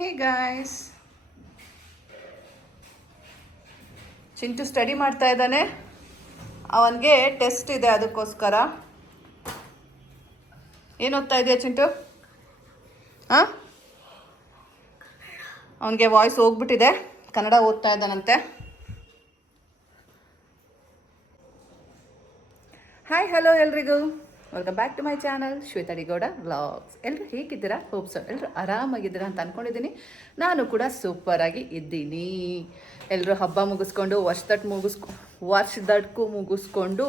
Hey guys, Chintu study ಮಾಡ್ತಾ ಇದ್ದಾನೆ. ಅವನಿಗೆ ಟೆಸ್ಟ್ ಇದೆ, ಅದಕ್ಕೋಸ್ಕರ. ಏನು ಓದ್ತಾ ಇದೆಯಾ ಚಿಂಟು? ಹಾಂ, ಅವನಿಗೆ ವಾಯ್ಸ್ ಹೋಗ್ಬಿಟ್ಟಿದೆ, ಕನ್ನಡ ಓದ್ತಾ ಇದ್ದಾನಂತೆ. ಹಾಯ್, ಹಲೋ ಎಲ್ರಿಗೂ, welcome back to my channel Shweta D Gowda vlogs. ಎಲ್ಲರೂ ಹೇಗಿದ್ದೀರಾ? ಹೋಪ್ ಸೊ ಎಲ್ಲರೂ ಆರಾಮಾಗಿದ್ದೀರಾ ಅಂತ ಅಂದ್ಕೊಂಡಿದ್ದೀನಿ. ನಾನು ಕೂಡ ಸೂಪರಾಗಿ ಇದ್ದೀನಿ. ಎಲ್ಲರೂ ಹಬ್ಬ ಮುಗಿಸ್ಕೊಂಡು ವರ್ಷದಟ್ಕು ಮುಗಿಸ್ಕೊಂಡು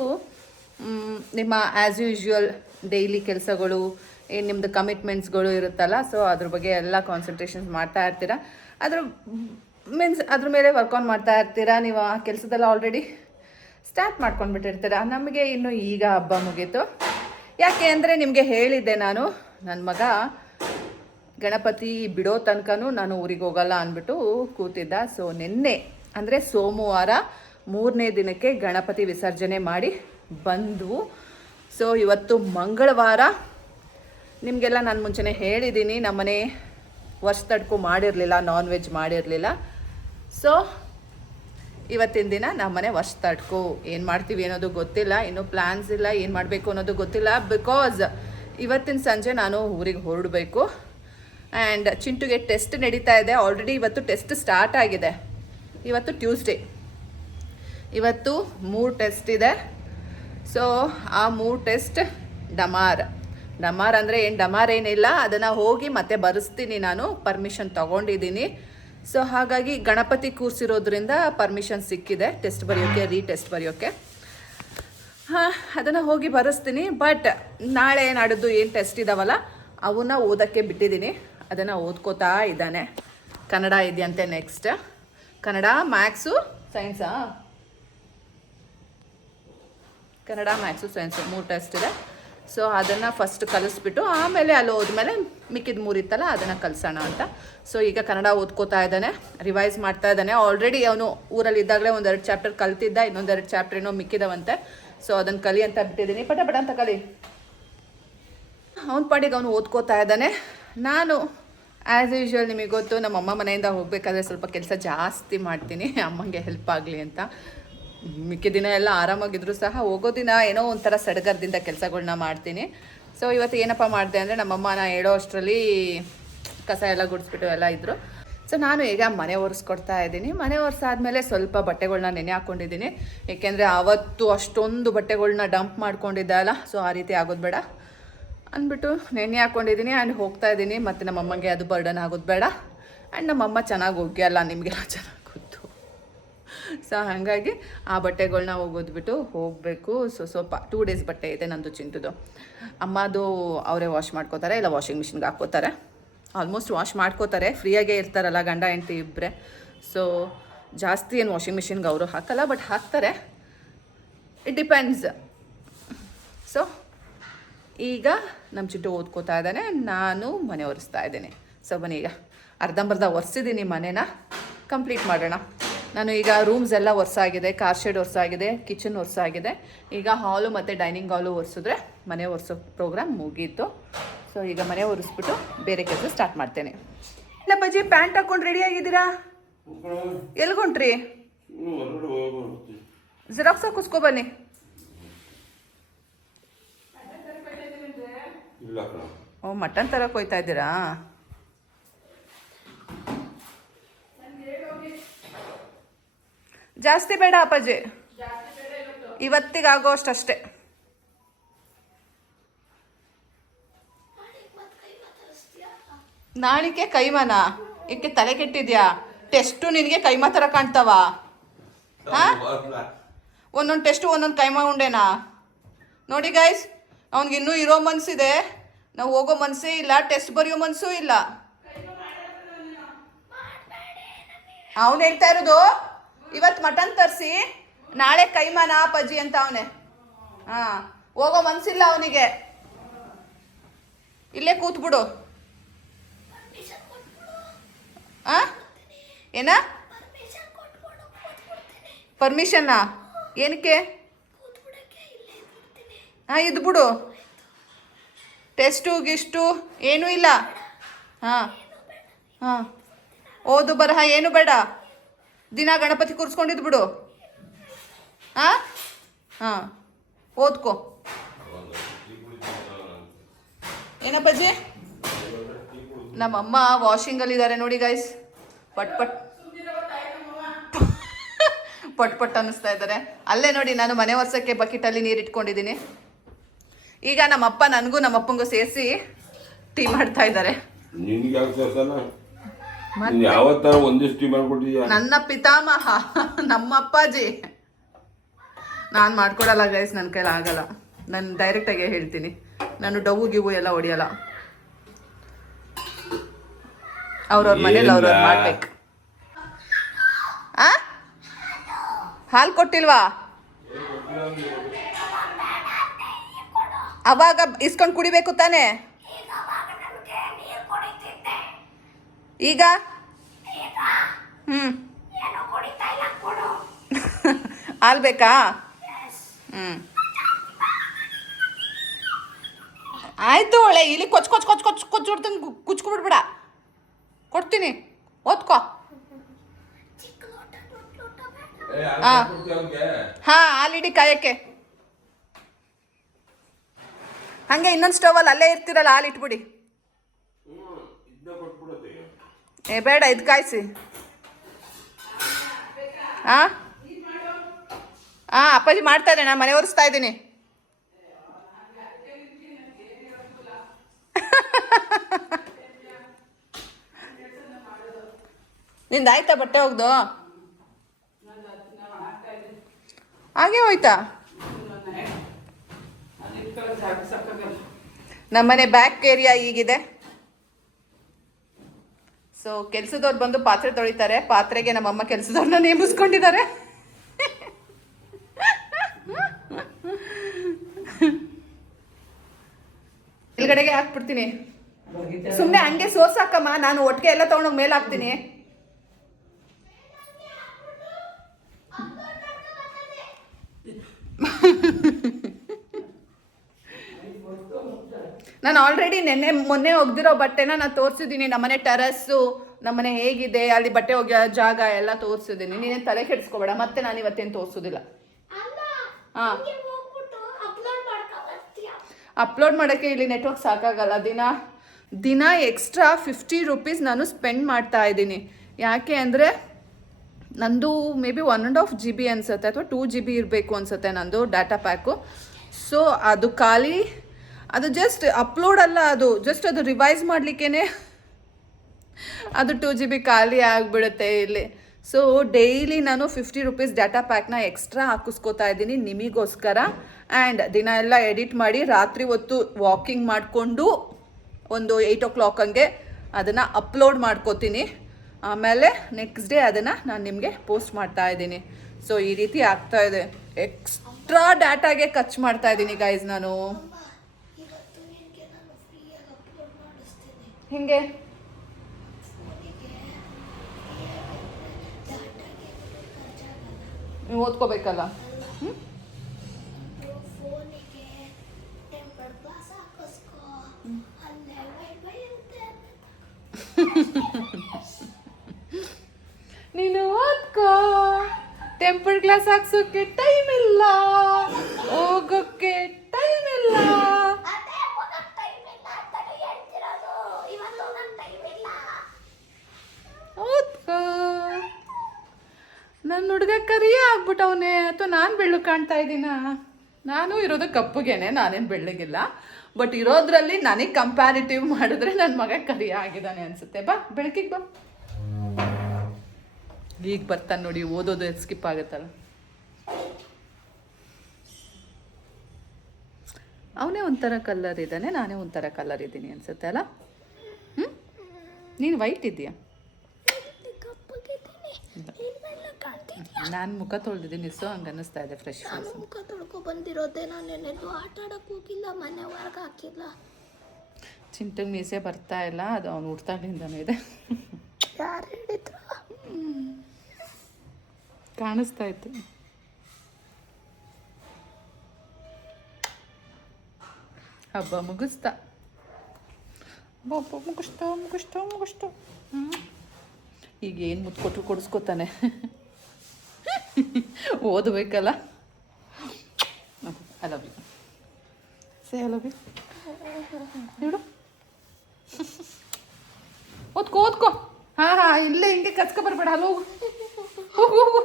ನಿಮ್ಮ ಆ್ಯಸ್ ಯೂಶ್ವಲ್ ಡೈಲಿ ಕೆಲಸಗಳು, ಏನು ನಿಮ್ಮದು ಕಮಿಟ್ಮೆಂಟ್ಸ್ಗಳು ಇರುತ್ತಲ್ಲ, ಸೊ ಅದ್ರ ಬಗ್ಗೆ ಎಲ್ಲ ಕಾನ್ಸಂಟ್ರೇಷನ್ಸ್ ಮಾಡ್ತಾ ಇರ್ತೀರಾ. ಅದ್ರ ಮೇಲೆ ವರ್ಕ್ ಆನ್ ಮಾಡ್ತಾ ಇರ್ತೀರಾ. ನೀವು ಆ ಕೆಲಸದಲ್ಲ ಆಲ್ರೆಡಿ ಸ್ಟಾರ್ಟ್ ಮಾಡ್ಕೊಂಡ್ಬಿಟ್ಟಿರ್ತೀರ. ನಮಗೆ ಇನ್ನು ಈಗ ಹಬ್ಬ ಮುಗೀತು. ಯಾಕೆ ಅಂದರೆ ನಿಮಗೆ ಹೇಳಿದ್ದೆ ನಾನು, ನನ್ನ ಮಗ ಗಣಪತಿ ಬಿಡೋ ತನಕನೂ ನಾನು ಊರಿಗೆ ಹೋಗಲ್ಲ ಅಂದ್ಬಿಟ್ಟು ಕೂತಿದ್ದ. ಸೊ ನಿನ್ನೆ ಅಂದರೆ ಸೋಮವಾರ 3ನೇ ದಿನಕ್ಕೆ ಗಣಪತಿ ವಿಸರ್ಜನೆ ಮಾಡಿ ಬಂದು. ಸೊ ಇವತ್ತು ಮಂಗಳವಾರ. ನಿಮಗೆಲ್ಲ ನಾನು ಮುಂಚೆನೇ ಹೇಳಿದ್ದೀನಿ, ನಮ್ಮನೆ ವರ್ಷದಡ್ಕು ಮಾಡಿರಲಿಲ್ಲ, ನಾನ್ ವೆಜ್ ಮಾಡಿರಲಿಲ್ಲ. ಸೊ ಇವತ್ತಿನ ದಿನ ನಮ್ಮನೆ ವರ್ಷದಡ್ಕು. ಏನು ಮಾಡ್ತೀವಿ ಅನ್ನೋದು ಗೊತ್ತಿಲ್ಲ, ಇನ್ನೂ ಪ್ಲ್ಯಾನ್ಸ್ ಇಲ್ಲ, ಏನು ಮಾಡಬೇಕು ಅನ್ನೋದು ಗೊತ್ತಿಲ್ಲ. ಬಿಕಾಸ್ ಇವತ್ತಿನ ಸಂಜೆ ನಾನು ಊರಿಗೆ ಹೊರಡಬೇಕು. ಆ್ಯಂಡ್ ಚಿಂಟುಗೆ ಟೆಸ್ಟ್ ನಡೀತಾ ಇದೆ. ಆಲ್ರೆಡಿ ಇವತ್ತು ಟೆಸ್ಟ್ ಸ್ಟಾರ್ಟ್ ಆಗಿದೆ. ಇವತ್ತು ಟ್ಯೂಸ್ಡೇ. ಇವತ್ತು 3 ಟೆಸ್ಟ್ ಇದೆ. ಸೊ ಆ 3 ಟೆಸ್ಟ್ ಡಮಾರ್ ಅಂದರೆ ಏನು ಡಮಾರ್ ಏನಿಲ್ಲ, ಅದನ್ನು ಹೋಗಿ ಮತ್ತೆ ಬರೆಸ್ತೀನಿ. ನಾನು ಪರ್ಮಿಷನ್ ತೊಗೊಂಡಿದ್ದೀನಿ. ಸೊ ಹಾಗಾಗಿ ಗಣಪತಿ ಕೂರಿಸಿರೋದ್ರಿಂದ ಪರ್ಮಿಷನ್ ಸಿಕ್ಕಿದೆ ಟೆಸ್ಟ್ ಬರೆಯೋಕ್ಕೆ, ರೀಟೆಸ್ಟ್ ಬರೆಯೋಕ್ಕೆ. ಹಾಂ, ಅದನ್ನು ಹೋಗಿ ಬರೆಸ್ತೀನಿ. ಬಟ್ ನಾಳೆ ನಾಡಿದ್ದು ಏನು ಟೆಸ್ಟ್ ಇದ್ದಾವಲ್ಲ ಅವನ್ನ ಓದೋಕ್ಕೆ ಬಿಟ್ಟಿದ್ದೀನಿ. ಅದನ್ನು ಓದ್ಕೋತಾ ಇದ್ದಾನೆ. ಕನ್ನಡ ಇದೆಯಂತೆ ನೆಕ್ಸ್ಟ್. ಕನ್ನಡ, ಮ್ಯಾಥ್ಸು, ಸೈನ್ಸಾ? ಕನ್ನಡ, ಮ್ಯಾಥ್ಸು, ಸೈನ್ಸು 3 ಟೆಸ್ಟ್ ಇದೆ. ಸೊ ಅದನ್ನು ಫಸ್ಟ್ ಕಲಿಸ್ಬಿಟ್ಟು ಆಮೇಲೆ ಅಲ್ಲಿ ಹೋದ್ಮೇಲೆ ಮಿಕ್ಕಿದ 3 ಇತ್ತಲ್ಲ ಅದನ್ನು ಕಲಿಸೋಣ ಅಂತ. ಸೊ ಈಗ ಕನ್ನಡ ಓದ್ಕೋತಾ ಇದ್ದಾನೆ, ರಿವೈಸ್ ಮಾಡ್ತಾ ಇದ್ದಾನೆ. ಆಲ್ರೆಡಿ ಅವನು ಊರಲ್ಲಿ ಇದ್ದಾಗಲೇ 1-2 ಚಾಪ್ಟರ್ ಕಲ್ತಿದ್ದ, ಇನ್ನೊಂದೆರಡು ಚಾಪ್ಟರ್ ಏನೋ ಮಿಕ್ಕಿದವಂತೆ. ಸೊ ಅದನ್ನು ಕಲಿ ಅಂತ ಬಿಟ್ಟಿದ್ದೀನಿ. ಪಟ ಅಂತ ಕಲಿ. ಅವನ ಪಾಡಿಗೆ ಅವನು ಓದ್ಕೋತಾ ಇದ್ದಾನೆ. ನಾನು ಆ್ಯಸ್ ಯೂಶ್ವಲ್ ನಿಮಗೆ ಗೊತ್ತು, ನಮ್ಮ ಅಮ್ಮ ಮನೆಯಿಂದ ಹೋಗಬೇಕಾದ್ರೆ ಸ್ವಲ್ಪ ಕೆಲಸ ಜಾಸ್ತಿ ಮಾಡ್ತೀನಿ, ಅಮ್ಮಂಗೆ ಹೆಲ್ಪ್ ಆಗಲಿ ಅಂತ. ಮಿಕ್ಕಿದ ದಿನ ಎಲ್ಲ ಆರಾಮಾಗಿದ್ರು ಸಹ ಹೋಗೋ ದಿನ ಏನೋ ಒಂಥರ ಸಡಗರದಿಂದ ಕೆಲಸಗಳ್ನ ಮಾಡ್ತೀನಿ. ಸೊ ಇವತ್ತು ಏನಪ್ಪ ಮಾಡಿದೆ ಅಂದರೆ, ನಮ್ಮಮ್ಮನ ಹೇಳೋ ಅಷ್ಟರಲ್ಲಿ ಕಸ ಎಲ್ಲ ಗುಡಿಸ್ಬಿಟ್ಟು ಎಲ್ಲ ಇದ್ದರು. ಸೊ ನಾನು ಈಗ ಮನೆ ಒರೆಸ್ಕೊಡ್ತಾ ಇದ್ದೀನಿ. ಮನೆ ಒರೆಸಾದ್ಮೇಲೆ ಸ್ವಲ್ಪ ಬಟ್ಟೆಗಳ್ನ ನೆನೆ ಹಾಕ್ಕೊಂಡಿದ್ದೀನಿ. ಏಕೆಂದರೆ ಆವತ್ತು ಅಷ್ಟೊಂದು ಬಟ್ಟೆಗಳ್ನ ಡಂಪ್ ಮಾಡ್ಕೊಂಡಿದ್ದೆ ಅಲ್ಲ, ಸೊ ಆ ರೀತಿ ಆಗೋದು ಬೇಡ ಅಂದ್ಬಿಟ್ಟು ನೆನೆ ಹಾಕ್ಕೊಂಡಿದ್ದೀನಿ. ಆ್ಯಂಡ್ ಹೋಗ್ತಾ ಇದ್ದೀನಿ. ಮತ್ತು ನಮ್ಮಮ್ಮಗೆ ಅದು ಬರ್ಡನ್ ಆಗೋದು ಬೇಡ. ಆ್ಯಂಡ್ ನಮ್ಮಮ್ಮ ಚೆನ್ನಾಗಿ ಒಗ್ಯಲ್ಲ, ನಿಮಗೆಲ್ಲ ಚೆನ್ನಾಗಿ ಗೊತ್ತು. ಸೊ ಹಾಗಾಗಿ ಆ ಬಟ್ಟೆಗಳ್ನ ಒಗೆದ್ಬಿಟ್ಟು ಹೋಗಬೇಕು. ಸೊ ಸ್ವಲ್ಪ 2 ಡೇಸ್ ಬಟ್ಟೆ ಇದೆ ನಂದು, ಚಿಂಟುದು. ಅಮ್ಮದು ಅವರೇ ವಾಶ್ ಮಾಡ್ಕೋತಾರೆ, ಇಲ್ಲ ವಾಷಿಂಗ್ ಮಿಷಿನ್ಗೆ ಹಾಕ್ಕೋತಾರೆ. ಆಲ್ಮೋಸ್ಟ್ ವಾಶ್ ಮಾಡ್ಕೋತಾರೆ, ಫ್ರೀಯಾಗೇ ಇರ್ತಾರಲ್ಲ ಗಂಡ ಹೆಂಡತಿ ಇಬ್ಬರೇ. ಸೊ ಜಾಸ್ತಿ ಏನು ವಾಷಿಂಗ್ ಮಿಷಿನ್ಗೆ ಅವರು ಹಾಕಲ್ಲ, ಬಟ್ ಹಾಕ್ತಾರೆ. It depends. ಸೊ ಈಗ ನಮ್ಮ ಚಿಂಟು ಓದ್ಕೋತಾ ಇದ್ದಾನೆ, ನಾನು ಮನೆ ಒರೆಸ್ತಾ ಇದ್ದೀನಿ. ಸೊ ಬನ್ನಿ, ಈಗ ಅರ್ಧಂಬರ್ಧ ಒರೆಸಿದ್ದೀನಿ, ಮನೇನ ಕಂಪ್ಲೀಟ್ ಮಾಡೋಣ. ನಾನು ಈಗ ರೂಮ್ಸ್ ಎಲ್ಲ ಒರೆಸಾಗಿದೆ, ಕಾರ್ ಶೆಡ್ ಒರೆಸಾಗಿದೆ, ಕಿಚನ್ ಒರೆಸಾಗಿದೆ. ಈಗ ಹಾಲು ಮತ್ತು ಡೈನಿಂಗ್ ಹಾಲು ಒರೆಸಿದ್ರೆ ಮನೆ ಒರೆಸೋ ಪ್ರೋಗ್ರಾಮ್ ಮುಗೀತು. ಸೊ ಈಗ ಮನೆ ಒರೆಸ್ಬಿಟ್ಟು ಬೇರೆ ಕೆಲಸ ಸ್ಟಾರ್ಟ್ ಮಾಡ್ತೇನೆ. ಇಲ್ಲ ಬಜ್ಜಿ, ಪ್ಯಾಂಟ್ ಹಾಕೊಂಡು ರೆಡಿ ಆಗಿದ್ದೀರಾ? ಎಲ್ಗೊಂಟ್ರಿ? ಜೆರಾಕ್ಸ್ ಹಾಕಿಸ್ಕೊ ಬನ್ನಿ. ಓ, ಮಟನ್ ತರಕ್ಕೆ ಹೋಯ್ತಾ ಇದ್ದೀರಾ? ಜಾಸ್ತಿ ಬೇಡ ಅಪ್ಪಾಜಿ, ಇವತ್ತಿಗಾಗೋ ಅಷ್ಟೇ. ನಾಳಿಗೆ ಕೈಮಾನ ಏಕೆ ತಲೆ ಕೆಟ್ಟಿದ್ಯಾ? ಟೆಸ್ಟು ನಿನಗೆ ಕೈಮಾ ಥರ ಕಾಣ್ತಾವ? ಹಾಂ, ಒಂದೊಂದು ಟೆಸ್ಟು ಒಂದೊಂದು ಕೈಮಾ ಉಂಡೆನಾ? ನೋಡಿ ಗೈಸ್, ಅವ್ನಿಗೆ ಇನ್ನೂ ಇರೋ ಮನಸ್ಸಿದೆ, ನಾವು ಹೋಗೋ ಮನಸ್ಸೇ ಇಲ್ಲ, ಟೆಸ್ಟ್ ಬರೆಯೋ ಮನಸ್ಸೂ ಇಲ್ಲ. ಅವನು ಹೇಳ್ತಾ ಇರೋದು ಇವತ್ತು ಮಟನ್ ತರಿಸಿ ನಾಳೆ ಕೈಮಾನ ಅಪ್ಪಾಜಿ ಅಂತ ಅವನೇ. ಹಾಂ, ಹೋಗೋ ಮನಸ್ಸಿಲ್ಲ ಅವನಿಗೆ. ಇಲ್ಲೇ ಕೂತ್ಬಿಡು. ಹಾಂ, ಏನ ಪರ್ಮಿಷನ್ನಾ? ಏನಕ್ಕೆ? ಹಾಂ, ಇದ್ಬಿಡು. ಟೆಸ್ಟು ಗಿಷ್ಟು ಏನೂ ಇಲ್ಲ. ಹಾಂ, ಹಾಂ, ಓದು ಬರಹ ಏನು ಬೇಡ, ದಿನ ಗಣಪತಿ ಕೂರಿಸ್ಕೊಂಡಿದ್ದು ಬಿಡು. ಹಾಂ ಹಾಂ, ಓದ್ಕೋ. ಏನಪ್ಪಾಜಿ? ನಮ್ಮಮ್ಮ ವಾಷಿಂಗಲ್ಲಿದ್ದಾರೆ ನೋಡಿ ಗೈಸ್. ಪಟ್ ಪಟ್ ಪಟ್ ಪಟ್ ಅನ್ನಿಸ್ತಾ ಇದ್ದಾರೆ. ಅಲ್ಲೇ ನೋಡಿ, ನಾನು ಮನೆ ಒರ್ಸೋಕ್ಕೆ ಬಕೆಟಲ್ಲಿ ನೀರು ಇಟ್ಕೊಂಡಿದ್ದೀನಿ. ಈಗ ನಮ್ಮಪ್ಪ ನನಗೂ ನಮ್ಮಪ್ಪಂಗೂ ಸೇರಿಸಿ ಟೀ ಮಾಡ್ತಾ ಇದ್ದಾರೆ. ನನ್ನ ಪಿತಾಮಹ ನಮ್ಮ ಅಪ್ಪಾಜಿ. ನಾನು ಮಾಡ್ಕೊಡಲ್ಲ ಗೈಸ್, ನನ್ನ ಕೈಲಿ ಆಗಲ್ಲ. ನಾನು ಡೈರೆಕ್ಟಾಗೆ ಹೇಳ್ತೀನಿ, ನಾನು ಡವು ಗಿವು ಎಲ್ಲ ಹೊಡಿಯಲ್ಲ. ಅವ್ರವ್ರ ಮನೇಲಿ ಅವ್ರವ್ರು ಮಾಡ್ಬೇಕು. ಆ ಹಾಲು ಕೊಟ್ಟಿಲ್ವಾ? ಅವಾಗ ಇಸ್ಕೊಂಡು ಕುಡಿಬೇಕು ತಾನೇ. ಈಗ ಹಾಲು ಬೇಕಾ? ಆಯ್ತು, ಒಳ್ಳೆ ಇಲ್ಲಿ ಕೊಚ್ಚು ಕೊಚ್ಚು ಕೊಚ್ಚು ಕೊಚ್ಚು ಕೊಚ್ಚಿಡ್ತೀನಿ, ಕುಚ್ಕೊಬಿಡ್ಬೇಡ. ಕೊಡ್ತೀನಿ, ಓದ್ಕೋ. ಹಾಂ, ಹಾಲಿಡಿ ಕಾಯಕ್ಕೆ. ಹಂಗೆ ಇನ್ನೊಂದು ಸ್ಟವಲ್ಲಿ ಅಲ್ಲೇ ಇರ್ತೀರಲ್ಲ, ಹಾಲು ಇಟ್ಬಿಡಿ. ಬೇಡ, ಇದು ಕಾಯಿಸಿ. ಹಾಂ ಹಾಂ, ಅಪ್ಪಾಜಿ ಮಾಡ್ತಾ ಇದ್ದೀನಿ, ನಾನು ಮನೆ ಒರೆಸ್ತಾ ಇದ್ದೀನಿ. ನಿಂದಾಯ್ತಾ ಬಟ್ಟೆ ಒಗ್ದು? ಹಾಗೆ ಹೋಯ್ತಾ? ನಮ್ಮನೆ ಬ್ಯಾಕ್ ಏರಿಯಾ ಹೀಗಿದೆ. ಸೊ ಕೆಲಸದವ್ರು ಬಂದು ಪಾತ್ರೆ ತೊಳಿತಾರೆ. ಪಾತ್ರೆಗೆ ನಮ್ಮಮ್ಮ ಕೆಲಸದವ್ರನ್ನ ನೇಮಿಸ್ಕೊಂಡಿದ್ದಾರೆ. ಮೇಲ್ಗಡೆಗೆ ಹಾಕ್ಬಿಡ್ತೀನಿ. ಸುಮ್ಮನೆ ಹಂಗೆ ಸೋರ್ಸಾಕಮ್ಮ, ನಾನು ಒಟ್ಟಿಗೆ ಎಲ್ಲ ತೊಗೊಂಡೋಗಿ ಮೇಲೆ ಹಾಕ್ತೀನಿ. ನಾನು ಆಲ್ರೆಡಿ ಮೊನ್ನೆ ಒಗ್ದಿರೋ ಬಟ್ಟೆನ ನಾನು ತೋರಿಸಿದ್ದೀನಿ. ನಮ್ಮನೆ ಟೆರಸ್ಸು, ನಮ್ಮನೆ ಹೇಗಿದೆ, ಅಲ್ಲಿ ಬಟ್ಟೆ ಒಗೆಯೋ ಜಾಗ ಎಲ್ಲ ತೋರಿಸಿದ್ದೀನಿ. ನೀನೇನು ತಲೆ ಕೆಡಿಸ್ಕೋಬೇಡ, ಮತ್ತೆ ನಾನು ಇವತ್ತೇನು ತೋರಿಸೋದಿಲ್ಲ. ಹಾಂ, ಅಪ್ಲೋಡ್ ಮಾಡೋಕ್ಕೆ ಇಲ್ಲಿ ನೆಟ್ವರ್ಕ್ ಸಾಕಾಗಲ್ಲ. ದಿನ ಎಕ್ಸ್ಟ್ರಾ 50 ರೂಪೀಸ್ ನಾನು ಸ್ಪೆಂಡ್ ಮಾಡ್ತಾ ಇದ್ದೀನಿ. ಯಾಕೆ ಅಂದರೆ ನಂದು ಮೇ ಬಿ 1.5 GB ಅನಿಸುತ್ತೆ, ಅಥವಾ 2 GB ಇರಬೇಕು ಅನಿಸುತ್ತೆ ನಂದು ಡಾಟಾ ಪ್ಯಾಕು. ಸೊ ಅದು ಖಾಲಿ, ಅದು ಜಸ್ಟ್ ಅಪ್ಲೋಡ್ ಅಲ್ಲ, ಅದು ಜಸ್ಟ್ ಅದು ರಿವೈಸ್ ಮಾಡಲಿಕ್ಕೇ ಅದು 2 GB ಖಾಲಿ ಆಗಿಬಿಡುತ್ತೆ ಇಲ್ಲಿ. ಸೊ ಡೈಲಿ ನಾನು 50 ರೂಪೀಸ್ ಡಾಟಾ ಪ್ಯಾಕ್ನ ಎಕ್ಸ್ಟ್ರಾ ಹಾಕಿಸ್ಕೋತಾ ಇದ್ದೀನಿ ನಿಮಗೋಸ್ಕರ. ಆ್ಯಂಡ್ ದಿನ ಎಲ್ಲ ಎಡಿಟ್ ಮಾಡಿ ರಾತ್ರಿ ಹೊತ್ತು ವಾಕಿಂಗ್ ಮಾಡಿಕೊಂಡು ಒಂದು 8 o'clock ಹಂಗೆ ಅದನ್ನು ಅಪ್ಲೋಡ್ ಮಾಡ್ಕೋತೀನಿ. ಆಮೇಲೆ ನೆಕ್ಸ್ಟ್ ಡೇ ಅದನ್ನು ನಾನು ನಿಮಗೆ ಪೋಸ್ಟ್ ಮಾಡ್ತಾ ಇದ್ದೀನಿ. ಸೊ ಈ ರೀತಿ ಆಗ್ತಾ ಇದೆ. ಎಕ್ಸ್ಟ್ರಾ ಡಾಟಾಗೆ ಖರ್ಚು ಮಾಡ್ತಾ ಇದ್ದೀನಿ ಗೈಸ್ ನಾನು. ಹಿಂಗೆ ನೀವು ಓದ್ಕೋಬೇಕಲ್ಲ. ನೀನು ಓದ್ಕೋ, ಟೆಂಪರ್ಡ್ ಗ್ಲಾಸ್ ಹಾಕ್ಸೋಕೆ ಟೈಮ್ ಇಲ್ಲ, ಹೋಗೋಕ್ಕೆ ಟೈಮ್ ಇಲ್ಲ. ಓದ್ಕೋ. ನನ್ನ ಹುಡುಗ ಕರಿಯ ಆಗ್ಬಿಟ್ಟವನೇ, ಅಥವಾ ನಾನು ಬೆಳ್ಳು ಕಾಣ್ತಾ ಇದ್ದೀನ? ನಾನು ಇರೋದು ಕಪ್ಪುಗೇನೆ, ನಾನೇನು ಬೆಳ್ಳಗಿಲ್ಲ. ಬಟ್ ಇರೋದ್ರಲ್ಲಿ ನನಗೆ ಕಂಪ್ಯಾರಿಟಿವ್ ಮಾಡಿದ್ರೆ ನನ್ನ ಮಗ ಕರಿಯ ಆಗಿದ್ದಾನೆ ಅನಿಸುತ್ತೆ. ಬಾ ಬೆಳಕಿಗೆ ಬಾ. ಈಗ ಬರ್ತಾನೆ ನೋಡಿ, ಓದೋದು ಸ್ಕಿಪ್ ಆಗುತ್ತಲ್ಲ. ಅವನೇ ಒಂಥರ ಕಲರ್ ಇದ್ದಾನೆ, ನಾನೇ ಒಂಥರ ಕಲರ್ ಇದ್ದೀನಿ ಅನಿಸುತ್ತೆ ಅಲ್ಲ. ನೀನು ವೈಟ್ ಇದೆಯಾ? ನಾನು ಮುಖ ತೊಳೆದಿದ್ದೀನಿ, ಸೊ ಹಂಗೆ ಅನ್ನಿಸ್ತಾ ಇದೆ ಫ್ರೆಶ್ ಫೇಸ್. ಮುಖ ತೊಳ್ಕೊ ಬಂದಿರೋದೆ, ನಾನೇನೆಲ್ಲೂ ಆಟ ಆಡಕ್ಕೆ ಹೋಗಿಲ್ಲ, ಮನೆ ಹೊರಗೆ ಹಾಕಿಲ್ಲ. ಚಿಂಟಂಗೆ ಮೀಸೆ ಬರ್ತಾ ಇಲ್ಲ, ಅದು ಅವ್ನು ಹುಡ್ತಾಗಿಂದನೇ ಇದೆ. ಯಾರು ಹೇಳಿದ್ರು? ಕಾಣಿಸ್ತಾ ಇತ್ತು. ಹಬ್ಬ ಮುಗಿಸ್ತಾ ಬಾಪ ಮುಗಿಸ್ತಾ ಈಗ ಏನು ಮುತ್ತು ಕೊಟ್ಟರು ಕೊಡಿಸ್ಕೊತಾನೆ. ಓದಬೇಕಲ್ಲ. I love you. Say I love you. ನೋಡು, ಓದ್ಕೋ. ಹಾಂ ಇಲ್ಲೇ ಹಿಂಗೆ ಕಚ್ಕೊ ಬರ್ಬೇಡ. ಅಲ್ಲಿ ಹೋಗು.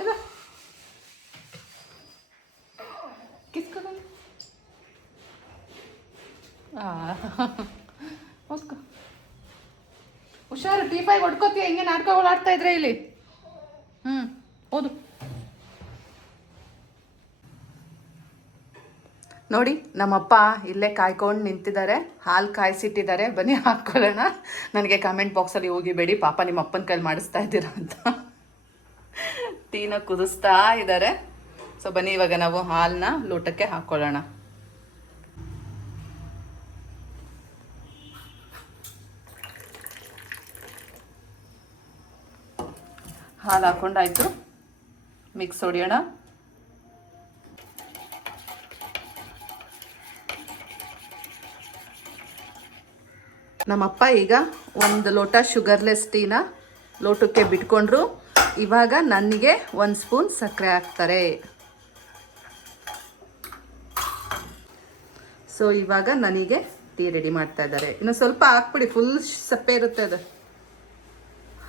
ಎಲ್ಲ ಕಿಸ್ಕೊ ಬಂದು. ಓದ್ಕೊ. ಹುಷಾರು, ಟೀಪಾಯಿ ಹೊಡ್ಕೋತೀಯ. ಹಿಂಗೆ ನಾಟಕಗಳು ಆಡ್ತಾ ಇದ್ರೆ ಇಲ್ಲಿ. ಓದು. ನೋಡಿ, ನಮ್ಮಪ್ಪ ಇಲ್ಲೇ ಕಾಯ್ಕೊಂಡು ನಿಂತಿದ್ದಾರೆ. ಹಾಲು ಕಾಯಿಸಿಟ್ಟಿದ್ದಾರೆ. ಬನ್ನಿ ಹಾಕ್ಕೊಳ್ಳೋಣ. ನನಗೆ ಕಾಮೆಂಟ್ ಬಾಕ್ಸಲ್ಲಿ ಹೋಗಿಬೇಡಿ, ಪಾಪ ನಿಮ್ಮ ಅಪ್ಪನ ಕೈಲಿ ಮಾಡಿಸ್ತಾ ಇದ್ದೀರಾ ಅಂತ. ಟೀನ ಕುದಿಸ್ತಾ ಇದ್ದಾರೆ. ಸೊ ಬನ್ನಿ, ಇವಾಗ ನಾವು ಹಾಲನ್ನ ಲೋಟಕ್ಕೆ ಹಾಕ್ಕೊಳ್ಳೋಣ. ಹಾಲು ಹಾಕ್ಕೊಂಡಾಯ್ತು. ಮಿಕ್ಸ್ ಹೊಡಿಯೋಣ. ನಮ್ಮಪ್ಪ ಈಗ ಒಂದು ಲೋಟ ಶುಗರ್ಲೆಸ್ ಟೀನ ಲೋಟಕ್ಕೆ ಬಿಟ್ಕೊಂಡ್ರು. ಇವಾಗ ನನಗೆ 1 ಸ್ಪೂನ್ ಸಕ್ಕರೆ ಹಾಕ್ತಾರೆ. ಸೊ ಇವಾಗ ನನಗೆ ಟೀ ರೆಡಿ ಮಾಡ್ತಾ ಇದ್ದಾರೆ. ಇನ್ನು ಸ್ವಲ್ಪ ಹಾಕ್ಬಿಡಿ, ಫುಲ್ ಸಪ್ಪೆ ಇರುತ್ತೆ ಅದು.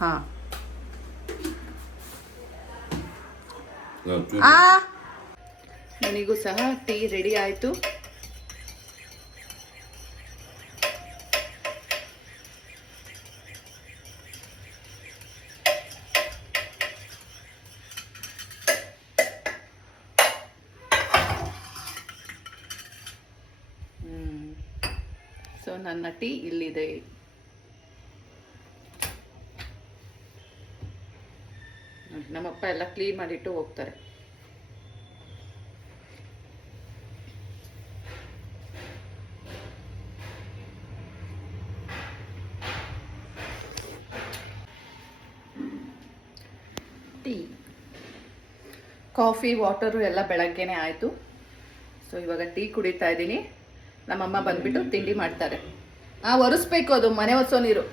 ಹಾಂ, ನನಗೂ ಸಹ ಟೀ ರೆಡಿ ಆಯಿತು. ಸೊ ನನ್ನ ಟೀ ಇಲ್ಲಿದೆ. ನಮ್ಮಪ್ಪ ಎಲ್ಲ ಕ್ಲೀನ್ ಮಾಡಿಟ್ಟು ಹೋಗ್ತಾರೆ. ಟೀ, ಕಾಫಿ, ವಾಟರು ಎಲ್ಲ ಬೆಳಗ್ಗೆನೆ ಆಯಿತು. ಸೊ ಇವಾಗ ಟೀ ಕುಡಿತಾ ಇದ್ದೀನಿ. ನಮ್ಮಮ್ಮ ಬಂದ್ಬಿಟ್ಟು ತಿಂಡಿ ಮಾಡ್ತಾರೆ. ಒರೆಸ್ಬೇಕು, ಅದು ಮನೆ ಒರೆಸೋ ನೀರು.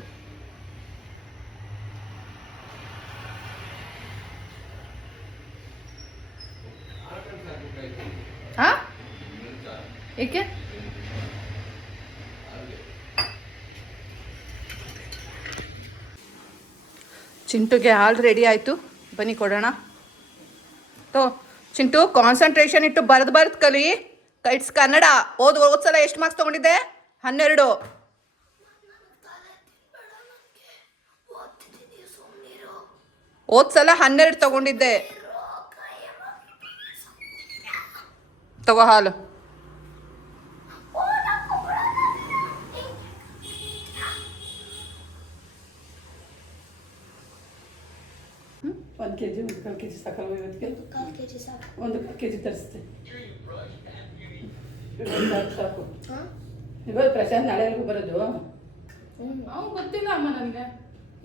ಏಕೆ? ಚಿಂಟುಗೆ ಹಾಲು ರೆಡಿ ಆಯಿತು. ಬನ್ನಿ ಕೊಡೋಣ. ಚಿಂಟು, ಕಾನ್ಸಂಟ್ರೇಷನ್ ಇಟ್ಟು ಬರೆದು ಕಲಿ. ಇಟ್ಸ್ ಕನ್ನಡ. ಓದ್ಸಲ ಎಷ್ಟು ಮಾರ್ಕ್ಸ್ ತೊಗೊಂಡಿದ್ದೆ? 12. ಓದ್ಸಲ 12 ತೊಗೊಂಡಿದ್ದೆ. ತಗೋ ಹಾಲು. ಒಂದು ಕೆಜಿ, 1 ಕಾಲು ಕೆಜಿ ಸಾಕಲ್ವ ಇವತ್ತಿಗೆ? 1 ಕೆಜಿ ಸಾಕು. 1 ಕಾಲು ಕೆಜಿ ತರಿಸ್ತೆ. ಸಾಕು. ಇವತ್ತು ಪ್ರಶಾಂತ್ ನಾಳೆವರೆಗೂ ಬರೋದು. ಗೊತ್ತಿಲ್ಲ ಅಮ್ಮ ನನಗೆ.